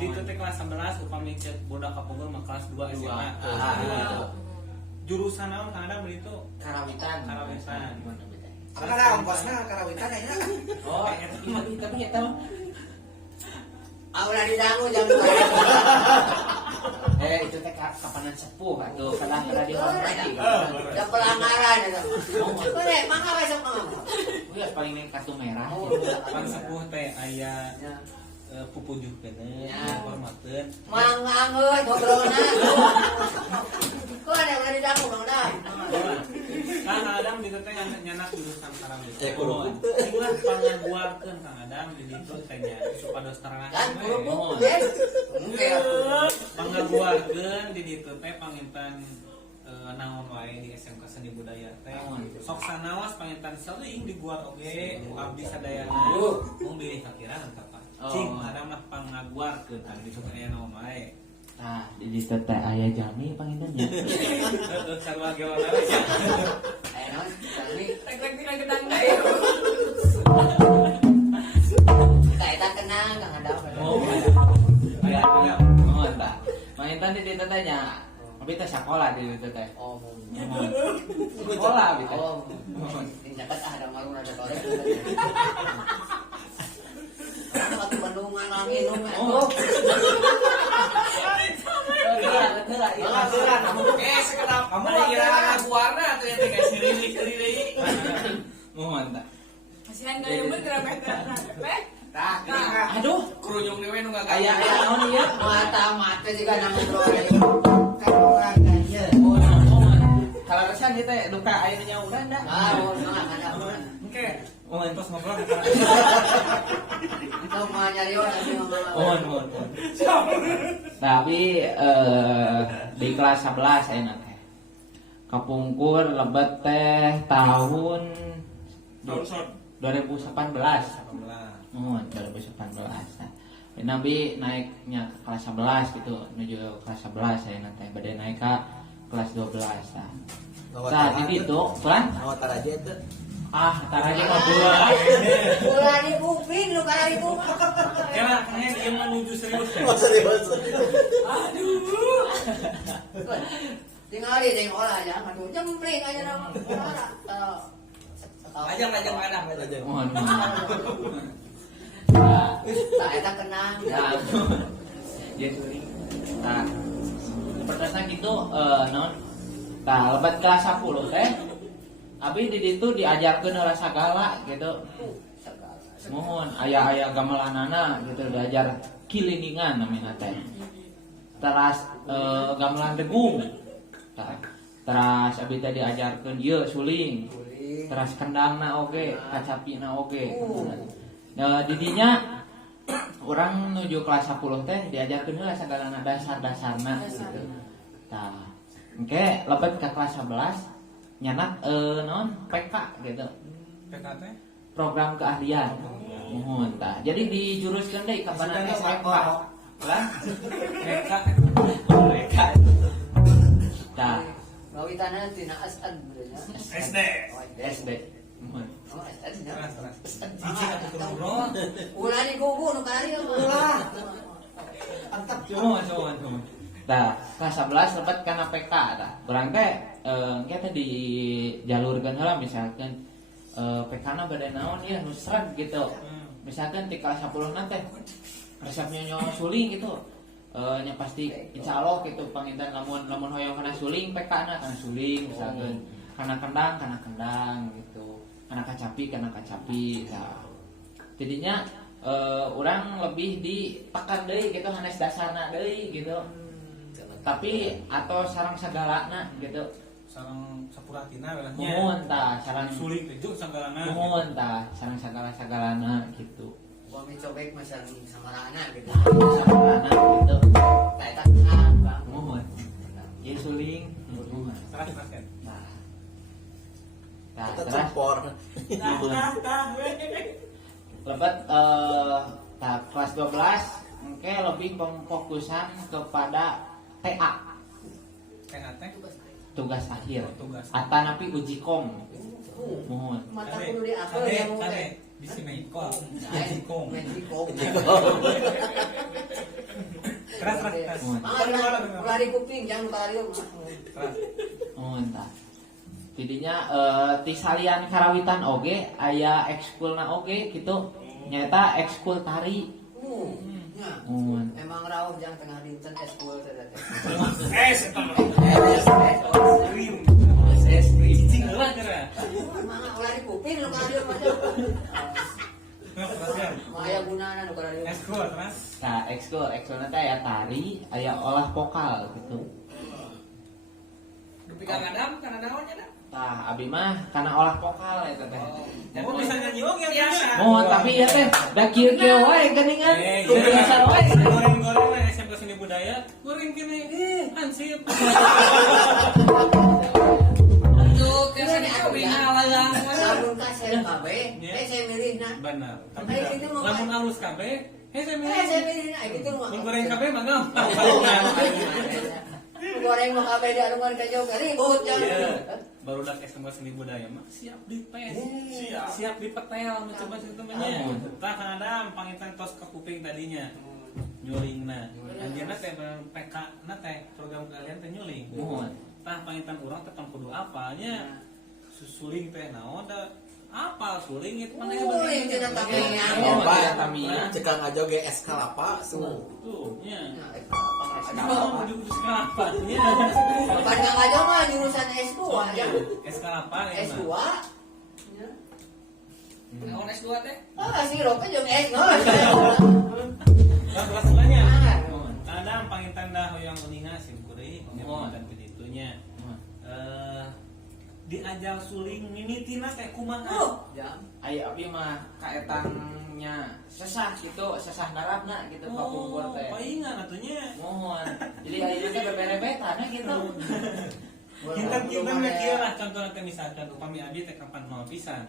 di titik kelas 11 upami cek bodak kapungkur mah kelas 2 SMA. Jurusan naon Kang Adam itu Karawitan. karawitan. ada ongkosna karawitan aya. Oh, tapi ya tahu. Aula didangu jangan lupa. Itu teh kapanan sepuh atuh kada dihormati. Da pelanggaran eta. Kore mangga we sok mangga. Geus paling ning kartu merah. Pan sepuh teh aya Ya. pupujuh keneh, Ya. hormateun. Mangga angeuy ngobrolna. Kok ada ulah didangu mangga. Kang Adam di teh nyanak jurusan karawitan. kudu kitu. Ulah pangaguarkeun Kang Adam di ditu teh nya supados terang. Dan kerupuk teh. Pangaguarkeun di ditu teh pangintan naon wae di SMK Seni Budaya teh. Sok sanaos pangintan seuing di guar oge abdi sadayana. Mung di kakiran apa? Cing Adam mah pangaguarkeun tadi ditu aya naon wae. Nah, di situ teh aya jami pangintennya. Heeh sarua ge wae ya. Ayo non, kami Tek-tek tina gedang deui. kita eta kenal Kang Adam. Oh. Aya aya. Mohon Pak. Panginten di situ teh nya. Abi teh sekolah di situ teh. Oh, Sekolah abi teh. oh, ini dapat ada marun ada tore. Waktu Bandungan angin Oh. Sekedap kamu kira guarna tuh ya teh sirili-sirili. Mohon tak. Kasihan gaya mun kerapet. Tak, Aduh, Kerujung dewe nu aya gagaya. naon ieu? mata juga nama bro. Kan orang gaya. Oh, mohon. Kalau kesan kita duka airnya udah ndak? Ah, mana orang. Oke, Mohon. terus ngobrol. Itu mau nyari orang yang Mohon. Tapi di kelas 11 saya nanti kapungkur lebet teh tahun Tahun short. 2018. Mohon 2018. Nah, Nabi naiknya ke kelas 11 gitu menuju kelas 11 saya nanti badai naik ke kelas 12. Saat itu pelan Tar aja itu. tar aja ngobrol. Bola di kuping lu kalau di kuping. Ya, kalian yang menuju serius. Serius. Aduh. Tinggal di tengok olah aja, aduh jempling aja nama orang. Ajang kadang. Mohon. Tak ada kenang. Ya suling. Nah, pertanyaan gitu non. Nah, lebat kelas 10 teh. Abi di ditu diajarkeun heula sagala gitu. Mohon aya gamelanana gitu diajar kiliningan namina teh. Teras gamelan degung. Teras abi teh diajarkeun ieu suling. Teras kendangna oge, kacapina oge. Nah, didinya orang menuju kelas 10 teh diajarkeun heula sagalana dasar-dasarna gitu. Tah, engke lebet ke kelas 11 nyanak non PK gitu. PKT. Program keahlian. Mohon tah. Jadi dijuruskeun deui ka bana SMK. Lah, PK. Tah, Bawitannya tina asad benernya. SD. SD. Mohon. Oh asad nya. Cici atuh bro. Ulah di kuku nu kali ulah. Mohon. Tah, kelas 11 lebet kana PK tah. Urang teh kita dijalurkeun heula misalkan PK-na bade naon ya nu sreg gitu. Misalkan di kelas 10 na teh resepnya nyawa suling gitu. Nya pasti insyaallah gitu panginten lamun hoyong kana suling PK-na kana suling misalkan kana kendang gitu. Kana kacapi. Nah, jadinya orang lebih ditekan deui gitu hanes dasarna deui gitu. Tapi atau sarang sagalana gitu. Sarang sapuratina lah nya. Mohon tah sarang Suling teh sagalana. mohon tah sarang sagalana gitu. Gua micobek masang samarana gitu. Sagalana gitu. Tak tak kenang. Mohon. Ieu suling mohon. Terus. Nah. Kita Terus campur. lebet kelas 12 engke lebih pemfokusan kepada TA PKT. tugas akhir Tugas. atanapi uji kom mohon Mata kudu di apel ya mu. Bisi Mexico. Mexico. Keras. Ulah di kuping jangan kali. mohon tah jadinya ti salian karawitan oge aya ekskulna oge gitu nyata ekskul tari mohon Emang rawuh jangan tengah dinten eskul teh. Krim. SSP Cicing heula geura. Emang ulah di kuping lu kali mah. Maya gunana nu kali. Eskul terus. nah ekskulna teh aya tari aya olah vokal gitu Dupi Kang Adam, kana naonnya da? tah abi mah karena olah vokal eta teh Oh bisa nyanyi oge biasa. mohon tapi ya teh da kieu-kieu wae geuningan biasa wae Goreng-goreng we SMK Seni Budaya, goreng kene hansip. Tuh, kene kriminal lah. Lamun ka saya kabeh, saya milihna. Benar. Tapi Ay, itu mah- lamun alus kabeh, saya Saya milih. milihna gitu mah. Mun goreng kabeh mah gampang. Goreng mau kabeh di alungan ka jauh ribut Iya. jangan. Barudak SMK Seni Budaya mah siap dipes. Siap dipetel mencoba situ mah nya. Tah Kang Adam pangitan tos ke kuping tadinya. Nyulingna. Anjeunna teh PK na teh program kalian teh nyuling. mohon Tah pangitan urang teh kudu apalnya. Susuling teh naon da apal suling itu mana Suling cenah taminya. Loba ya Tamiya. cekang aja ge es kalapa tuh. tuh nya. Nah, Kudu apa nya. Bukan Kang Ajo mah jurusan S2 aja. SK apa ya? S2. Naon S2 teh? Ah, si Roka jeung es no. Kelas mulanya. Kadang pangintan dah hoyong uninga simkuring, dan begitunya. Diajal suling mimitina kayak kumaha. Jam. Aya abi mah kaetannya sesah gitu, sesah narapna gitu papungkur teh. Paingan atunya. Mohon. Jadi ayeuna teh bebere-betan gitu. Kinten-kinten mah kieu lah contohna teh misalkan upami abi teh kapan mau pisan.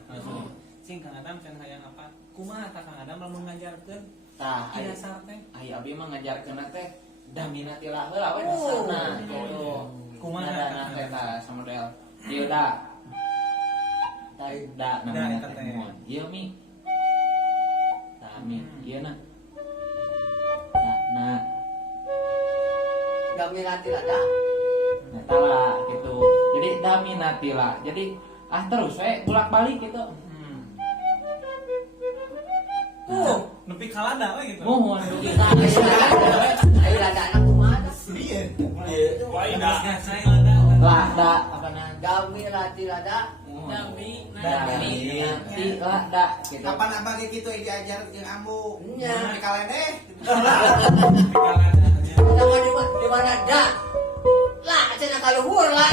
Sing Kang Adam can hayang apa? Kumaha Kang Adam lamun ngajarkeun? Tah Aya aya dasar teh. aya abi mah ngajarkeunna teh damina ti heula we dasarna gitu. Kumaha Nadana teh tah samodel. Ieu da. Da namanya teh mohon. Ieu mi. Tah mi, ieu na. Nah, Gamila tilada. nah tala gitu. Jadi daminatila. Jadi terus we bolak-balik gitu. Nepi kalada we gitu. Mohon Ayo lada anak kumaha tah? Saya lada. lah da apa namanya? Gamila tilada. Daminatila gitu. Kapan abang kayak gitu yang diajar jeung ambu? Nya. Di kalendeh. Sama di mana da? Lah, cenah kaluhur lah.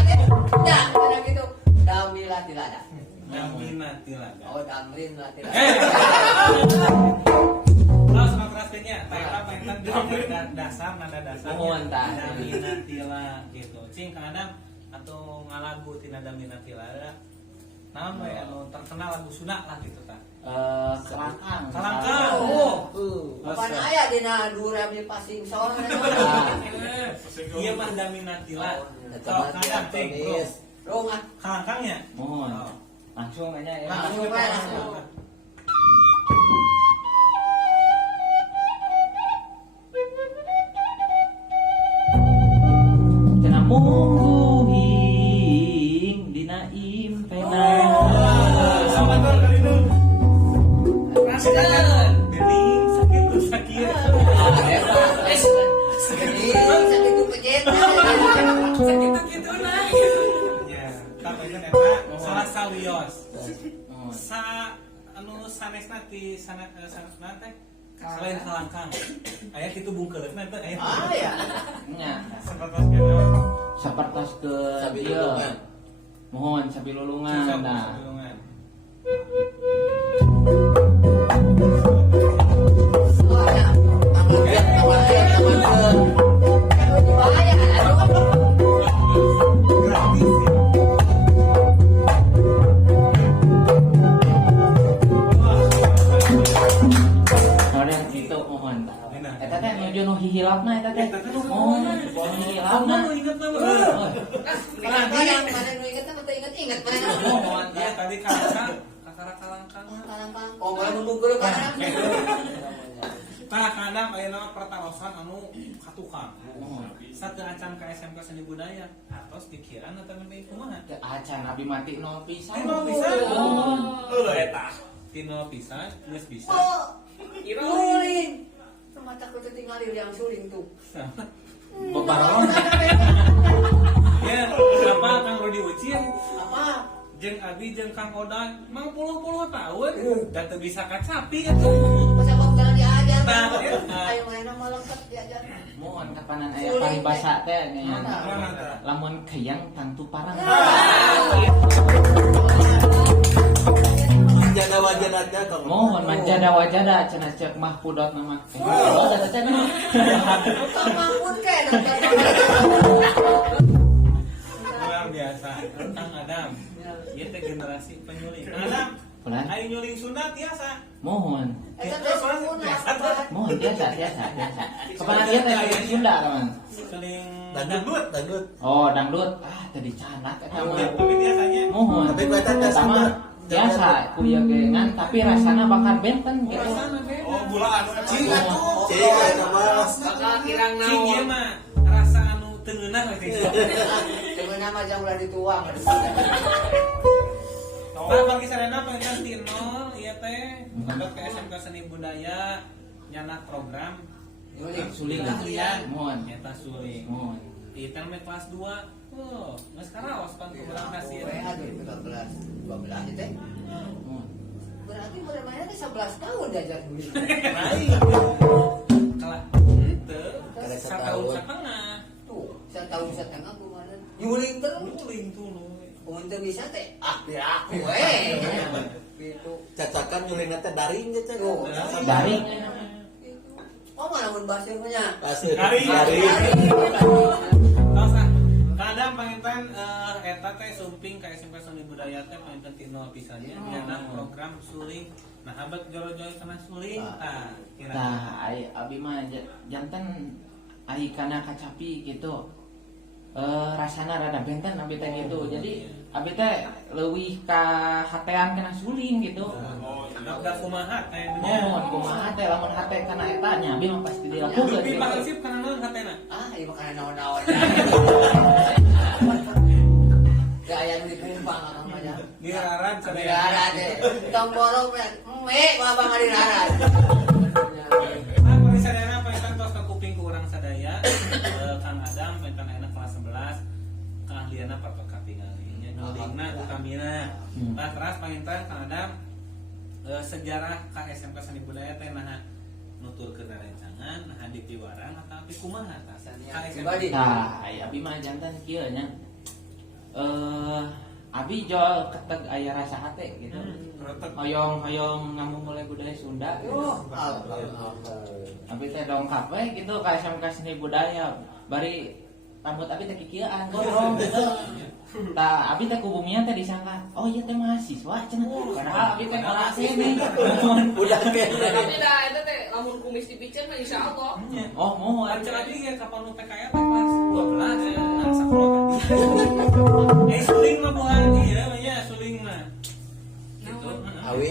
Da, cenah gitu. Gamila tilada. Daminatila. Oh, damrin lah tilada. Laos makrasnya, tayang pangintan dasar nada dasar. Mohon tah. Daminatila gitu. Cing Kang Adam atau ngalagu tina daminatila ada. Naon we anu terkenal lagu Sunda lah gitu tah. Kelangkang. Kalangkang. Apaan aya dina dhuwur abdi pasing sawan. Iya mah daminatila. Oh, Kang Adam cing, bro. Rongah. Kalangkangnya. Mohon. Langsung aja ya. Langsung we langsung. Cenah mungkuing dina impena. Sabantar kali itu. Rasakeun. Dening sakit terus sakit. Ini sakit itu pejet. Sakitu kitu nah. Ya, tapi kan eta salah sawios. Sa anu sanesna ti sanesna teh selain kalangkang. Aya kitu bungkeuleutna teh aya. Ah ya. Nya, Sapertos kena. sapertos ke Sabi ieu. lulungan. Mohon sabi lulungan. Nah, Oh ya. Bahaya kemudian itu mohon. Eta teh nuju nu hihilapna eta teh. Mohon, hihilapna. Kamu inget nama? Kenapa yang mana nu inget apa inget mana? Mohon Ya tadi kalangkang, kalangkang. Kalangkang. Oh, boleh membungkul kan? Nah, kadang aya nama pertarosan anu katukang. Mohon. Satu acan ke SMK Seni Budaya atau pikiran atau lebih kumaha? Teu acan abi mati nol pisan. Nol pisan. Mohon. Eueuh eta. Ti nol pisan geus bisa. Oh, suling. Mata ku tinggal yang suling tuh. Bebaron. Ya, apa Kang Rudi Ucin? Apa? Jeung Abi jeung Kang Oday mang puluh-puluh tahun dan teu bisa kacapi eta. Masa kok jangan diajar. Nah, Ayo main nama lengkap diajar. Mohon kapanan aya paribasa teh nya. Mana tah? Lamun keyang tantu parang. Jada wajanatnya Kang. Mohon manjada wajada cenah cek mahpudot nama. Oh, eta teh. Kau mampun ke? Luar biasa. Kang Adam. Ieu teh generasi penyuling. Kang Adam, Pulan. ayo nyuling Sunda tiasa. Mohon. Eta teh sempurna. Mohon biasa. Kapanan ieu teh aya Sunda kaman. Seling Dangdut. Oh, dangdut. Tadi canak eta mah. Tapi biasanya Mohon. Tapi gua tanya Pertama, Sunda. biasa kuliah gengan tapi rasana bakal benten gitu. rasana beda. Oh, bulaan. Cing eta mah. Bakal kirang Cing ieu naon. mah rasa anu teu ngeunah we teh. Dengan nama jang udah dituang. Nah, bagi sarana pengen ti nol ieu teh sambat ke SMK Seni Budaya nyanak program Suling. keahlian. Mohon. Eta suling. Mohon. Di terme kelas 2. Oh, geus karaos pan program kasih. WA 12 itu. Mohon. Berarti mulai mainnya 11 tahun diajar dulu. Kalah henteu Kada 1 tahun setahun. setengah. Tuh, 1 tahun setengah kumaha. Nyuling terus. Nuling tuh nu. Mun teu bisa teh aku Gitu. Cacakan nyuling teh daring gitu. Oh, Daring. Oh, mana mun basirnya? Pasir. Daring. Tos ah. Kadang panginten eta teh sumping ka SMK Seni Budaya teh panginten ti nol pisannya diana program suling. Nah, abad joro-joro kana suling. Tah, kira. Nah, abi mah janten ai kana kacapi gitu. Rasana rada benten abi teh gitu. Jadi abi teh leuwih ka hatean kana suling gitu. Da kumaha teh nya. Mohon kumaha teh lamun hate kana eta nya abi mah pasti dilakukeun. Tapi prinsip kana naon hatena? Ah, ieu makanan naon-naon. Gaya nu dikumpang akang mah nya. Diraran Gara deh. Tong borong me abang diraran. Ah, bari sadayana panginten tos ka kuping ku urang sadaya. Kang Adam panginten ayeuna kelas 11. Keahlianna papaka tingali nya nulingna utamina. Tah teras panginten Kang Adam sejarah ka SMK Seni Budaya teh nah nuturkeun rerencangan nah di piwarang atau di kumaha tah ka Pribadi. Nah, abi mah jantan kieu nya. Abi jual keteg aya rasa hate gitu. Hoyong ngamumule budaya Sunda gitu. Oh, Abi teh dongkap we gitu ka SMK Seni Budaya. Bari rambut abi teh kikieuan gondrong gitu. Tah abi teh ku bumian teh disangka, oh iya teh mahasiswa cenah. Padahal abi teh kelas ini. Udah kene. Tapi dah itu teh lamun kumis dipicen mah insyaallah. Oh, moal Lancar lagi ya kapal nu TKI teh kelas 12 nang sakola tadi. Suling mah bukan ieu nya suling mah. Gitu. Awi.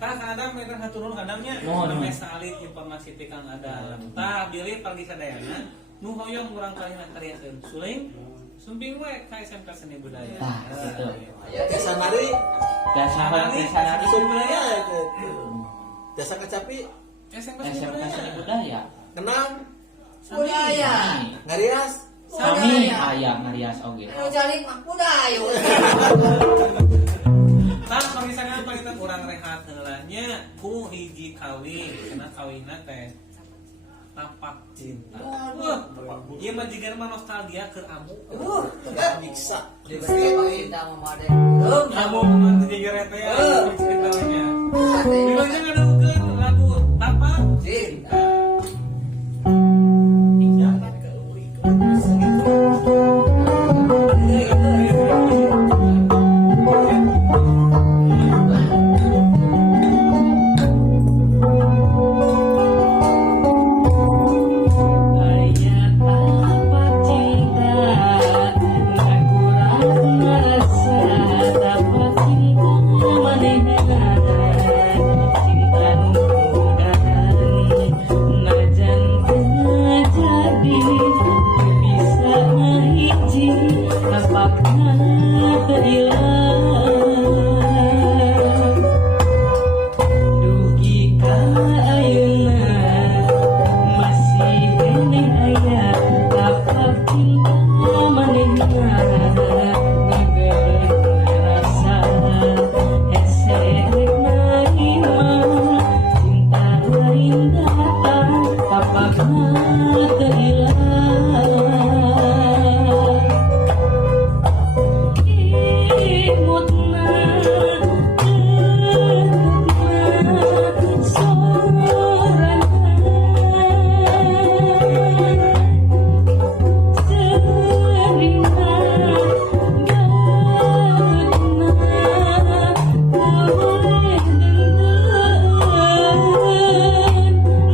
Tah Kang Adam mereka haturun kadangnya Mohon. namanya salin informasi ti Kang Adam. Tah bilih pagi sadayana nu hoyong urang kalina karyakeun suling sumping we ka SMK Seni Budaya. Tah, gitu. Jasa nari. Jasa nari Seni budaya gitu. Jasa kacapi. SMK SMK Seni Seni Budaya. Budaya. Kenang. budaya. Ngarias. Sami aya ngarias oge. Nu calik mah budaya. Tah misalnya apa kita kurang rehat heula nya ku hiji kawin cenah kawinna teh tapak cinta. Wah, ieu mah jiga mah nostalgia keur amu. Bisa. Diberi cinta memadai. Amu mah jiga rete ya ceritanya. Bilangnya ngadeukeun lagu tapak Cinta.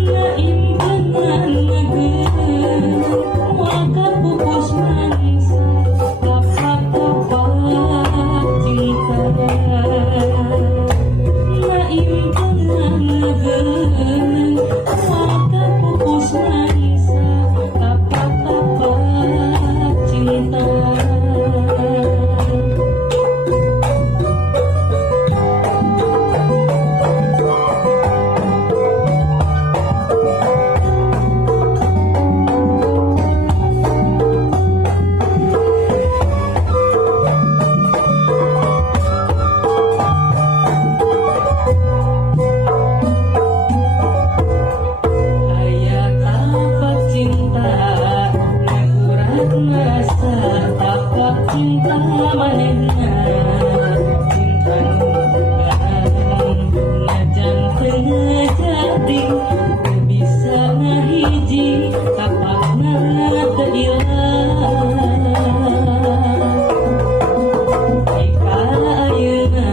Naim dengan penting bisa ngahiji tapakna teilah dikala ayeuna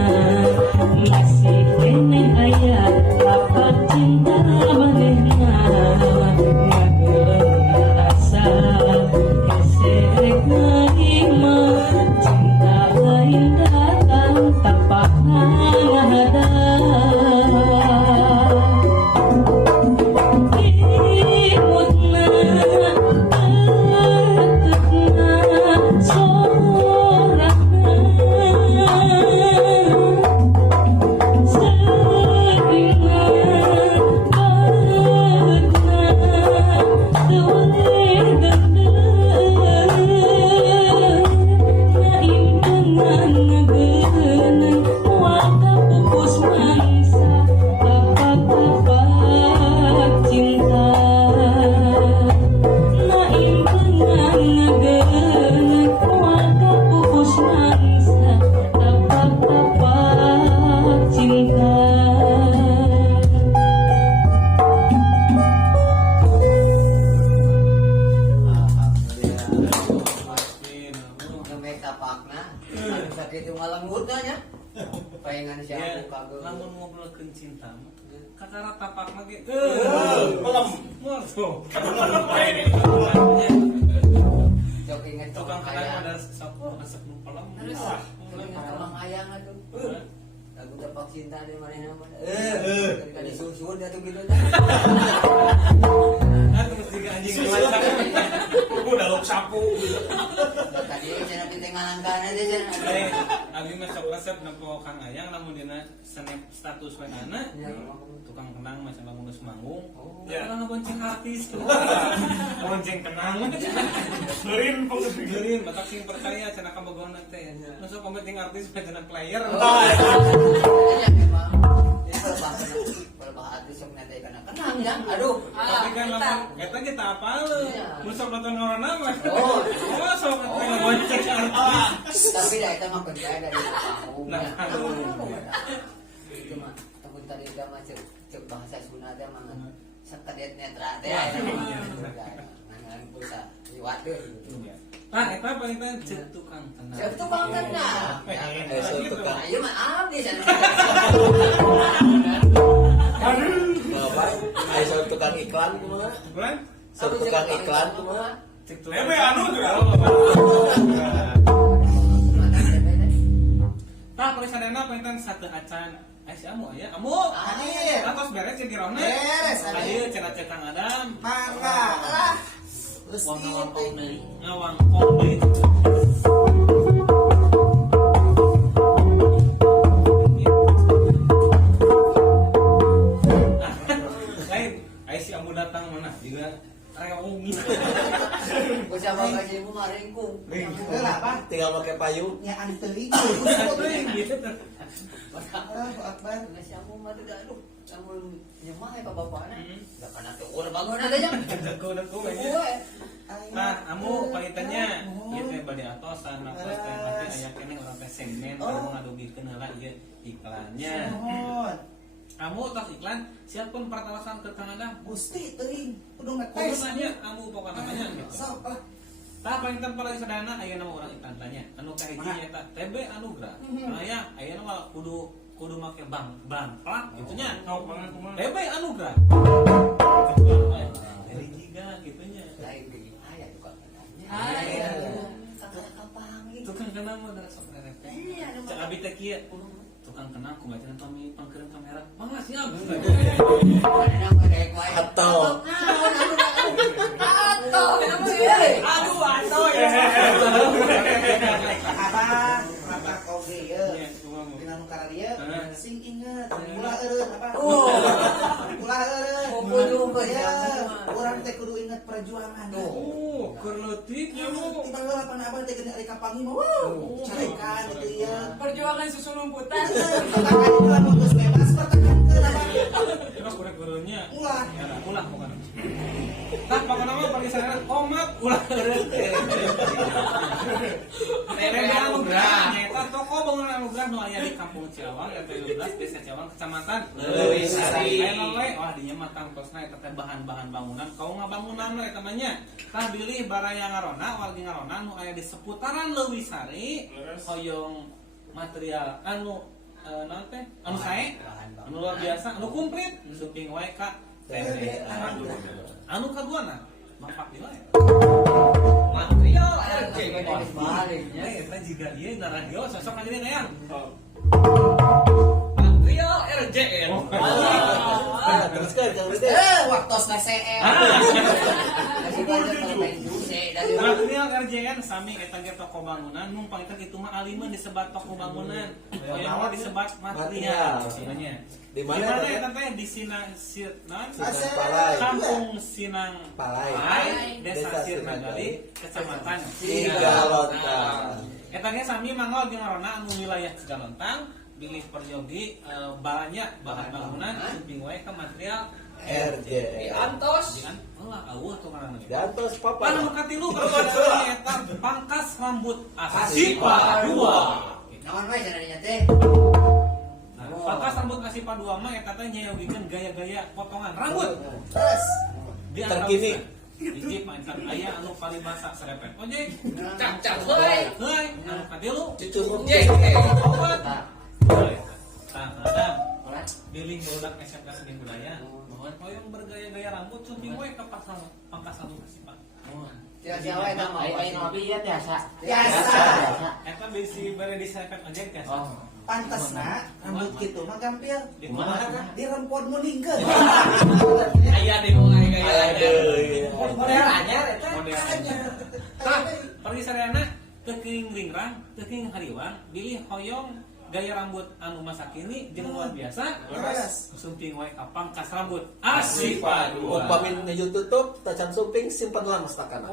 masih keneh aya lapat cinta manehna ngageun rasa geserek naima cinta lain datang tapakna ngahadap Sakitu ngalangutna nya. Paingan si Ya, aku kagum. lamun ngobrolkeun cinta mah kakara tapak lagi. Malam morso. Jok inget Tukang tukang kadang ayang. ada sapu resep nu pelem. Terus? Tukang ayang atuh. Lagu tapak cinta di mana nama? Ketika disusun dia tuh gitu. Aku mesti anjing kelancar. Udah lok sapu. Tadi cenah pinting ngalangkan aja cenah. Abi mah sok resep nepo Kang Ayang lamun dina snap status we anak. Tukang kenang macam lamun geus manggung. Ya lah bonceng artis. Bonceng kenang. Geurin matak sing percaya cenah ka bogona teh. Nu sok penting artis cenah player. Kalau artis sok nanti kana kenang ya. Aduh. Tapi kan lamun eta kita apaleun. Mun sok nonton corona mah. Oh, Sok bonceng artis. tapi dah itu mah kerja dari kamu. Nah, Itu mah tahun tadi dia mah cek bahasa Sunda teh mah sekedet netra teh. Ngan pulsa liwat deh. Ah, eta apa itu cek tukang kenal. Cek tukang kenal. Cek tukang. Ayo mah abdi sana. Bapak, ayo sok tukang iklan kumaha? Bulan? Sok tukang iklan kumaha? Cek tukang. Anu Tah perisadana painten satu acan. Si Amu aya, Amu. Hadir. Atos beres jeung kirona. Beres, Ayo cenah cek Kang Adam. Mangga lah. Terus Wong-wong deui. Ngawang komplit. Lain, ayo si Amu datang mana? Juga reung. Bocah bapak ibu mah ringkung. Heula apa? Tinggal pakai payung. Nya anteu ieu. Gitu. Allahu Akbar. Nggak siapa mah tuh aduh, namun nyemah ya bapaknya. Nggak kena tuh bangun ada jam. Deku Nah, Amu palitannya ieu teh bade atosan nafas teh pasti aya keneh urang teh segmen kamu ngadugikeun heula ieu iklannya. Mohon. Amu tos iklan siapun pertalasan ke Kang Adam. Gusti teuing kudu Kudu ngetes. nanya Amu pokokna namanya gitu. Sok lah. Tah palinten paling sadayana aya nama urang iklan tanya. Anu kahiji nya eta TB Anugrah. Aya mah kudu make bank plat gitu nya. TB Anugrah. Dari jiga gitunya. Lain gini ayah tukang kenalnya. Kakak kapang gitu. Tukang kenal mah da sok repe. Cak abi teh kieu. Tukang kenal ku baca Tommy pangkeun kamera. Mangga siap. Mana mah kayak kuai. Atau Aduh ya. Apa oge ye. Iya, cuma mau. Dina nu kara dieu sing inget ulah eureun apa? Ulah eureun. Kumpul-kumpul Ya, ya. urang teh kudu inget perjuangan. Oh, keur leutik nya mu. Kita heula pan abah teh geuning ari kapangi mah. Wow, carekan itu ya. Perjuangan susu lumputan. Kakak itu anu geus bebas pertekankeun apa? Terus kurek-kureknya. Ulah. Ya, ulah pokoknya. Tah pokokna mah pagi sadar omat ulah eureun teh. TB Anugrah. Eta toko bangunan Anugrah nu aya di Kampung Ciawang RT 15 Desa Ciawang Kecamatan Leuwi Sari. Aya we wah dinya mah tangtosna eta teh bahan-bahan bangunan kau ngabangunan we eta mah nya tah bilih baraya ngarona wargi ngarona nu aya di seputaran Leuwi Sari hoyong material anu naon teh anu sae anu luar biasa anu komplit suping wae ka TB anu kaduana mapak di wae material RJ baliknya eta jiga ieu na radio sosok ka dieu aya material RJ Teruskan Kang Dede. Waktosna CM. Kasih banyak kalau main juse dari material RJN sami eta ge toko bangunan numpang eta kitu mah aliman disebat toko bangunan aya disebat material sebenarnya Di di mana mana teh? eta teh di Sinang Sinang Palai. Kampung Sinang Palai. Desa Sirnagali Kecamatan Cigalontang. Eta ge sami mangol di ngarona anu wilayah Cigalontang bilih perjogi balanya bahan bangunan suping wae ka material RJ. Antos. Jangan eulah eueuh tuh ngaranna. Gantos Pan papa. anu katilu kalau eta pangkas rambut Asipa 2. naon wae cenah teh. Pangkas rambut Asipa 2 mah eta teh nyayogikeun gaya-gaya potongan rambut. Terus Di Terkini. Hiji pancen aya anu paribasa serepet ojek. Cap-cap heuy. Heuy, anu katilu Cucuk. Jek. obat. Heuy. Tah, Adam. Bilih budak SMK Seni Budaya. Mohon hoyong bergaya-gaya rambut suping we ka pangkas rambut Asipa. sia-sia wae tah mah. Ayo ngopi ya biasa. Biasa. Eta bisi bare diserepet ojek teh. Oh. Pantesna rambut kitu mah gampil. Di Kumaha? kumaha? Dirempon muningkeun. Aya di mau gaya Model anyar eta. Model anyar. Tah, pergi sarana teu keuing ringrang, teu keuing hariwang, bilih hoyong gaya rambut anu masa kini jeung luar biasa. Sumping wae ka pangkas rambut Asipa 2. Upami nu tutup tacan suping simpenlah mustakana.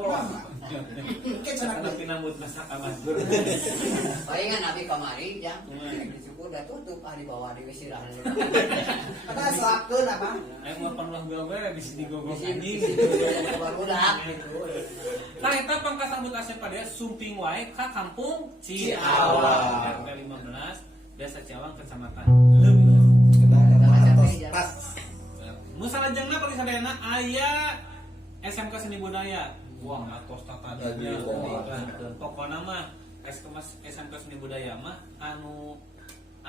Karena pinambut masa kaman. Palingan abi kamari jang di suku udah tutup ah di bawah di wisirahan. Ada selakeun apa? Ayo mah panulah beler bisa digogok Di anjing. barudak. Nah, eta pangkas rambut Asipa dia sumping wae ka Kampung Ciawang RT 15 Desa Ciawang Kecamatan Leuwi. Pas. Nu salajengna pergi sadayana aya SMK Seni Budaya. Wah, atos tata dia. Pokona mah SMK Seni Budaya mah anu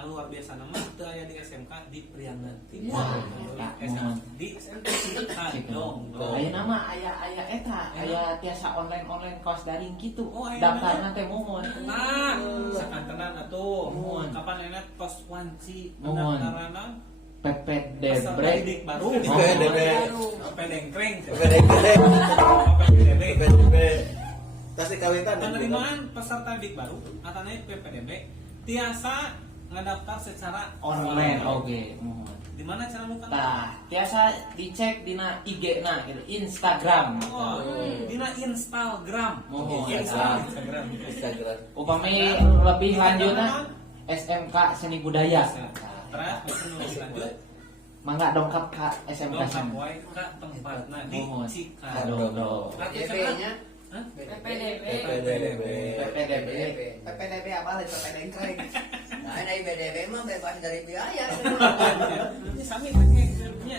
luar biasa nama teu aya di SMK di Priangan Timur. Di SMK Cikalong. Ayo nama aya eta aya tiasa online kaos daring gitu. Oh, aya Daftarna teh mohon. Nah, sakantenan atuh. Mohon. Kapan enak tos wanci Mohon. pendaftaran PPDB didik baru. PPDB. Pedengkreng. PPDB. Kasih kawitan. Penerimaan peserta didik baru atau PPDB tiasa ngedaftar secara online oke mohon. Di mana cara buka? Tah, tiasa dicek dina IG-na gitu, Instagram. Oh, dina Instagram. Mohon. Instagram. Instagram. Upami lebih lanjutna SMK Seni Budaya. Terus nulis lanjut. Mangga dongkap ka SMK Dongkap Seni. wae ka tempatna di Mohon. Cikalong. DP-nya Hah? PPDB. PPDB. PPDB. PPDB apa lagi PPDB? nah dari BDB mah bebas dari biaya. Ini sami pakainya.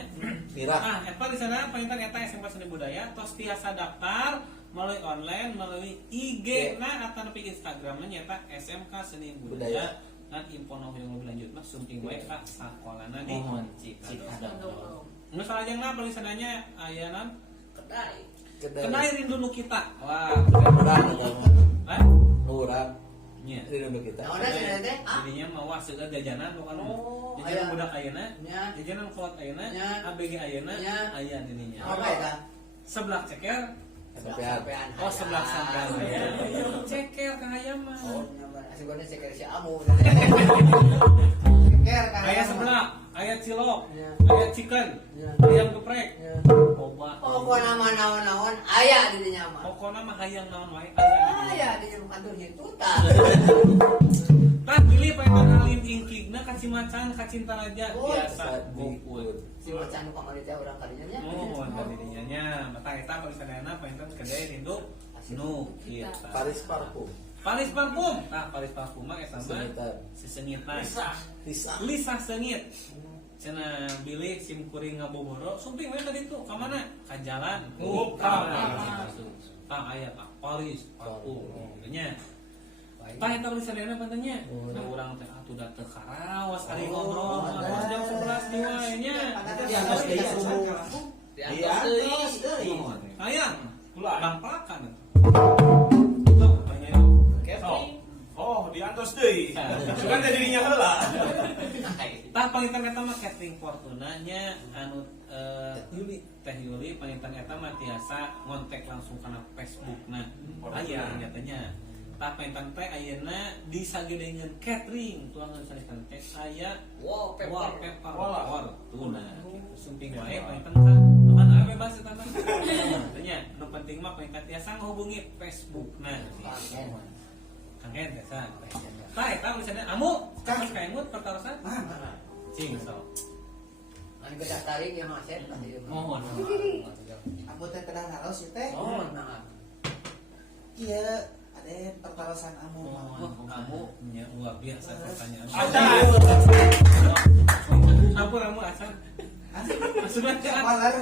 Mira. Ah, eta di sana palintan eta SMK Seni Budaya tos tiasa daftar melalui online melalui IG na atau nepi Instagramna nyata SMK Seni Budaya. Dan info yang lebih lanjut mah sumping wae ka sakolana di Mohon. Cikalong. Nu salajengna pelisananya ayana Kedai. Kenai rindu nu kita. Wah, Urang agama. hah? Urang. Nya. Rindu kita. Nah, udah cenah teh. Ah, Jadinya mawah segala jajanan pokoknya Oh, jajanan aya. budak ayeuna Nya. jajanan kuat ayeuna Nya. ABG ayeuna Nya. aya dininya apa eta? sebelah ceker Sampean. sebelah sampean aya ceker ka aya mah Oh, asih gone ceker si Amu. Ceker kan. aya sebelah aya cilok Nya. aya chicken Nya. ayam geprek Nya. boba Pokokna mah naon-naon aya di dinya mah. pokona mah hayang naon wae aya Aya di kantor hitutan. tah pilih paetan halim ingkigna ka Cimacan ka Cintaraja Oh, biasa goput Si macan nu kamari teh urang kadinya nya. mohon dari dirinya mah tah eta palisadana paetan kedai rindu nu kita Paris parfum. Paris parfum. Nah, Paris parfum mah eta mah sesengitan. Lisah sengit. Cenah bilih sim kuring ngaboboro, sumping we tadi tuh ka mana? Ka jalan. Tah aya tah Paris parfum. Nya. Tah eta lisanana pantenya. Nah urang teh atuh da teu karawas ari ngobrol. Pas jam 11 diwa nya. Iya, Sayang, lampakan. Oh, diantos deui. Sugan teh dirinya heula. Tah pangitan eta mah catering Fortuna nya anu Teh Yuli pangitan eta mah tiasa ngontek langsung kana Facebookna. Aya nyatanya. Tah pangitan teh ayeuna disagedengeun catering tuangan sanekan teh aya wallpaper Fortuna. Sumping wae pangitan teh mana bebas eta teh. Tanya, nu penting mah pangitan tiasa ngahubungi Facebookna. Kangen biasa. Tah eta misalnya amu kan kaimut pertarusan. Cing so. Anu bedah tarik ya Mas Set. Mohon. Aku teh kedah naros ieu teh. Oh, nah. Ieu ade pertarosan amu. Kamu nya luar biasa pertanyaan. Ada. Ampun kamu asal. Sudah Walar.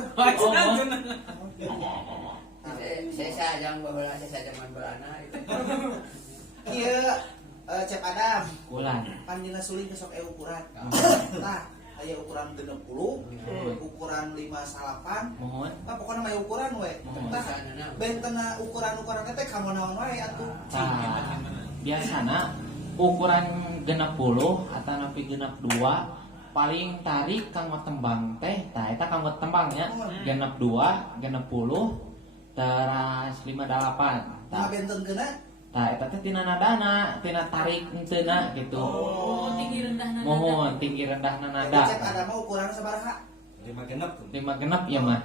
Saya sajang baheula saya sajang berana itu. Ieu Cep Adam. Ulan. Pan dina suling sok ukuran. Tah, aya ukuran 60, ukuran 58. Mohon. Tah pokona mah ukuran we. Tah, bentena ukuran-ukuran teh kamonaon wae atuh. Tah, biasana ukuran 60 atau napi 62 paling tarik kanggo tembang teh. Tah eta kanggo tembangnya 62, 60 teras 58. Nah bentenkeuna Tah eta teh tina nadana, tina tarik teuna gitu. Oh, tinggi rendah nada. Mohon tinggi rendahna nada. Cep Adam mah ukuran sabaraha? 5 genep tuh. 5 genep ya mah.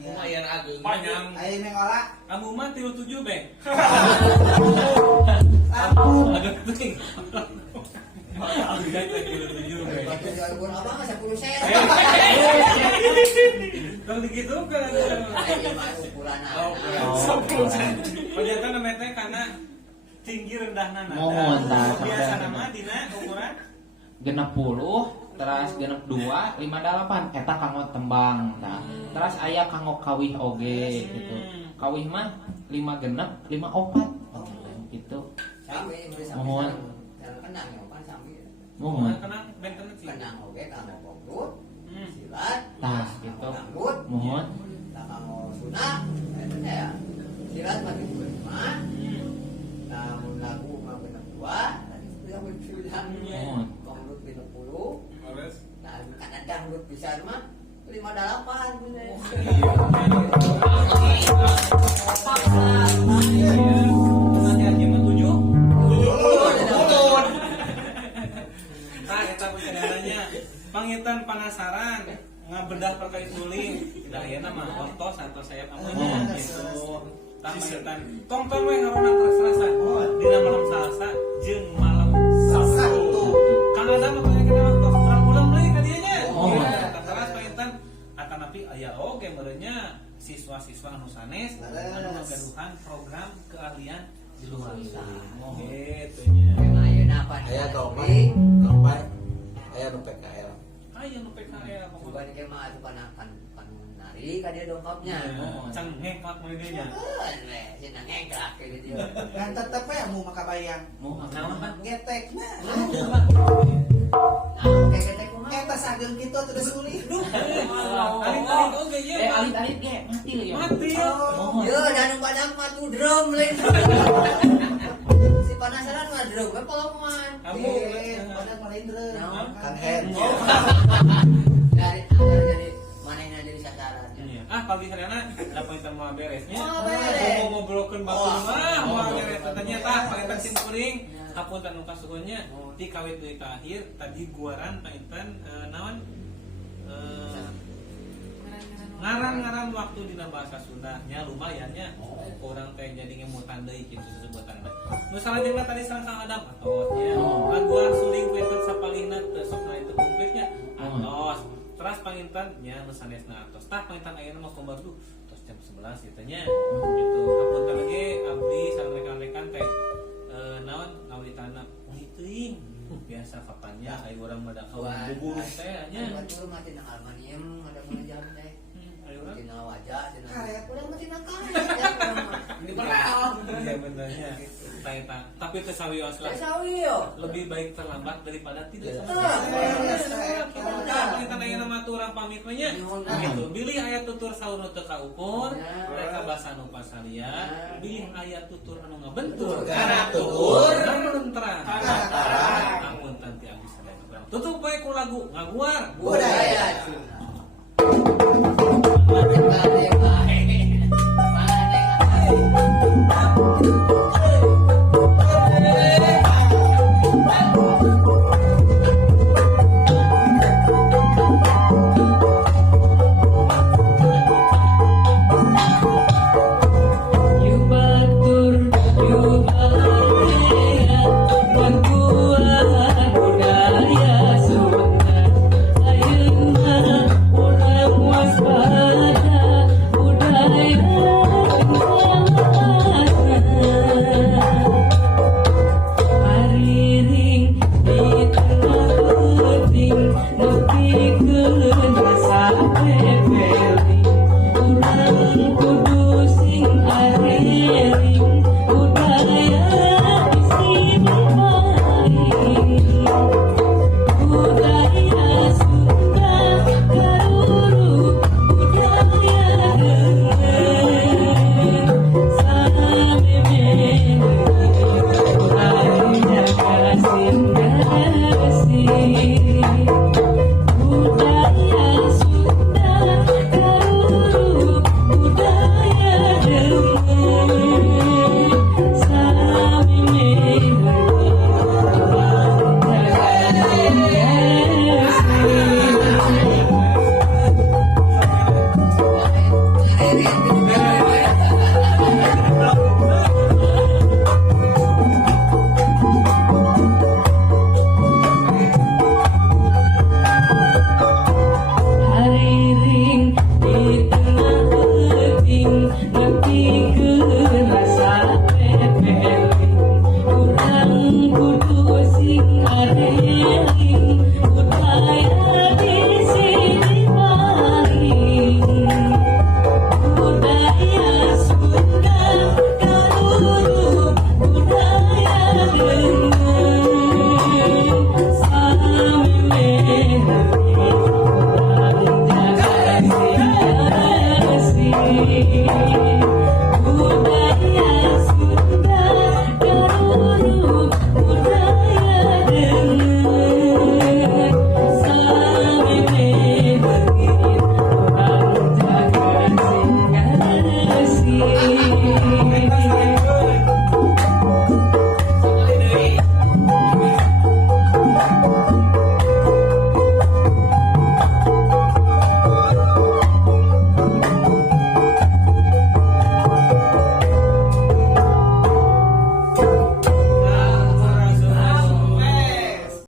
Lumayan agung. Panjang. Aya neng ola. kamu mah 37 beng. Agak penting. Agak 37 beng. Batu jual pun abang 10 sen. Kalau begitu kan Ayo mah ukuran Ternyata namanya teh karena tinggi rendahna nada. Mohon tah. Biasa nama dina ukuran 60 teras 62 58 eta kanggo tembang tah. Teras aya kanggo kawih oge gitu. Kawih mah 5 genep 5 opat. Gitu. Sampai Mohon. kenang ya pan sampai. Mohon. kenang benten sih. Kenang oge kanggo kobrut. Silat. Tah gitu. Rambut. Mohon. Tak kanggo sunat. Eta ya. Silat bagi mah. Namun lagu mah bener dua. Yang berjuang. Mohon. Kobrut 30. Terus Nah, kadang dangdut bisa mah 58 bener. nanti aja mah 7. Tah eta pertanyaannya pangitan penasaran ngabedah perkait suling. Da ayeuna mah ortos atau sayap amun gitu. Tah pangitan tongton we ngarona terus-terusan. Dina malam Salasa jeung malam Sabtu. Kang ada mah tanya kita waktu ulang-ulang deui ka dieu nya. Terus pangitan atanapi aya oge merenya siswa-siswa anu sanes anu ngagaduhan program keahlian di luar sana. Gitu nya. Ayeuna apa? Aya gampang. Aya nu PKL. Aya nu PKL Coba nih mah atuh panakan nari ka dia dongkapnya. Can ngekak mun dieu nya. Cenah ngengkrak ke dia. Kan tetep we amu makabayang. Mohon. Naon? Ngetekna. Nah, oke ketek kumaha? Eta sageung kitu teu suling. Alit-alit oge ye. Alit-alit ge mati ya. Mati ya. Mohon. Yo, dan padang matu drum lain. Si penasaran mah drum we poloman. Kamu Padahal malindre. Naon? Kan hand. Dari manehna jadi sasaran. Ah, pagi sarana dapat kita mau beresnya. Mau beres. Mau ngobrolkeun batur mah, mau beres tanya tah pangitan sim kuring. Hapunten nu kasuhunnya di kawit deui ka akhir tadi guaran pangitan naon ngaran-ngaran waktu dina bahasa Sundanya lumayannya orang teh jadi ngemutan deui kitu sebutanna. Nu salajengna tadi sangkang Adam atosnya. Laguan suling peuteun sapalihna teu sok na itu kumplitnya atos. Teras pangintan nya nu sanesna atos. Tah pangintan ayeuna mah kombar dulu tos jam 11 kitu nya. Gitu. Hapunten ge abdi sareng rekan-rekan teh naon ngawitana umi teuing biasa kapannya aya urang mada kawan bubur teh nya batur mah tina aluminium ada mun jam teh aya urang tina wajah tina karet urang mah tina karet Ini berat. iya benernya eta tapi teu sawios lah sawi yo lebih baik terlambat daripada tidak sama Ah, sekali. Kita nanya nama turang pamit mah nya. Gitu. Bilih aya tutur saur nu teu kaukur, mereka basa nu pasalian, bilih aya tutur anu ngabentur. Kana tutur, namun terang. Namun tanti abdi sadaya. Tutup bae ku lagu ngaguar budaya Sunda.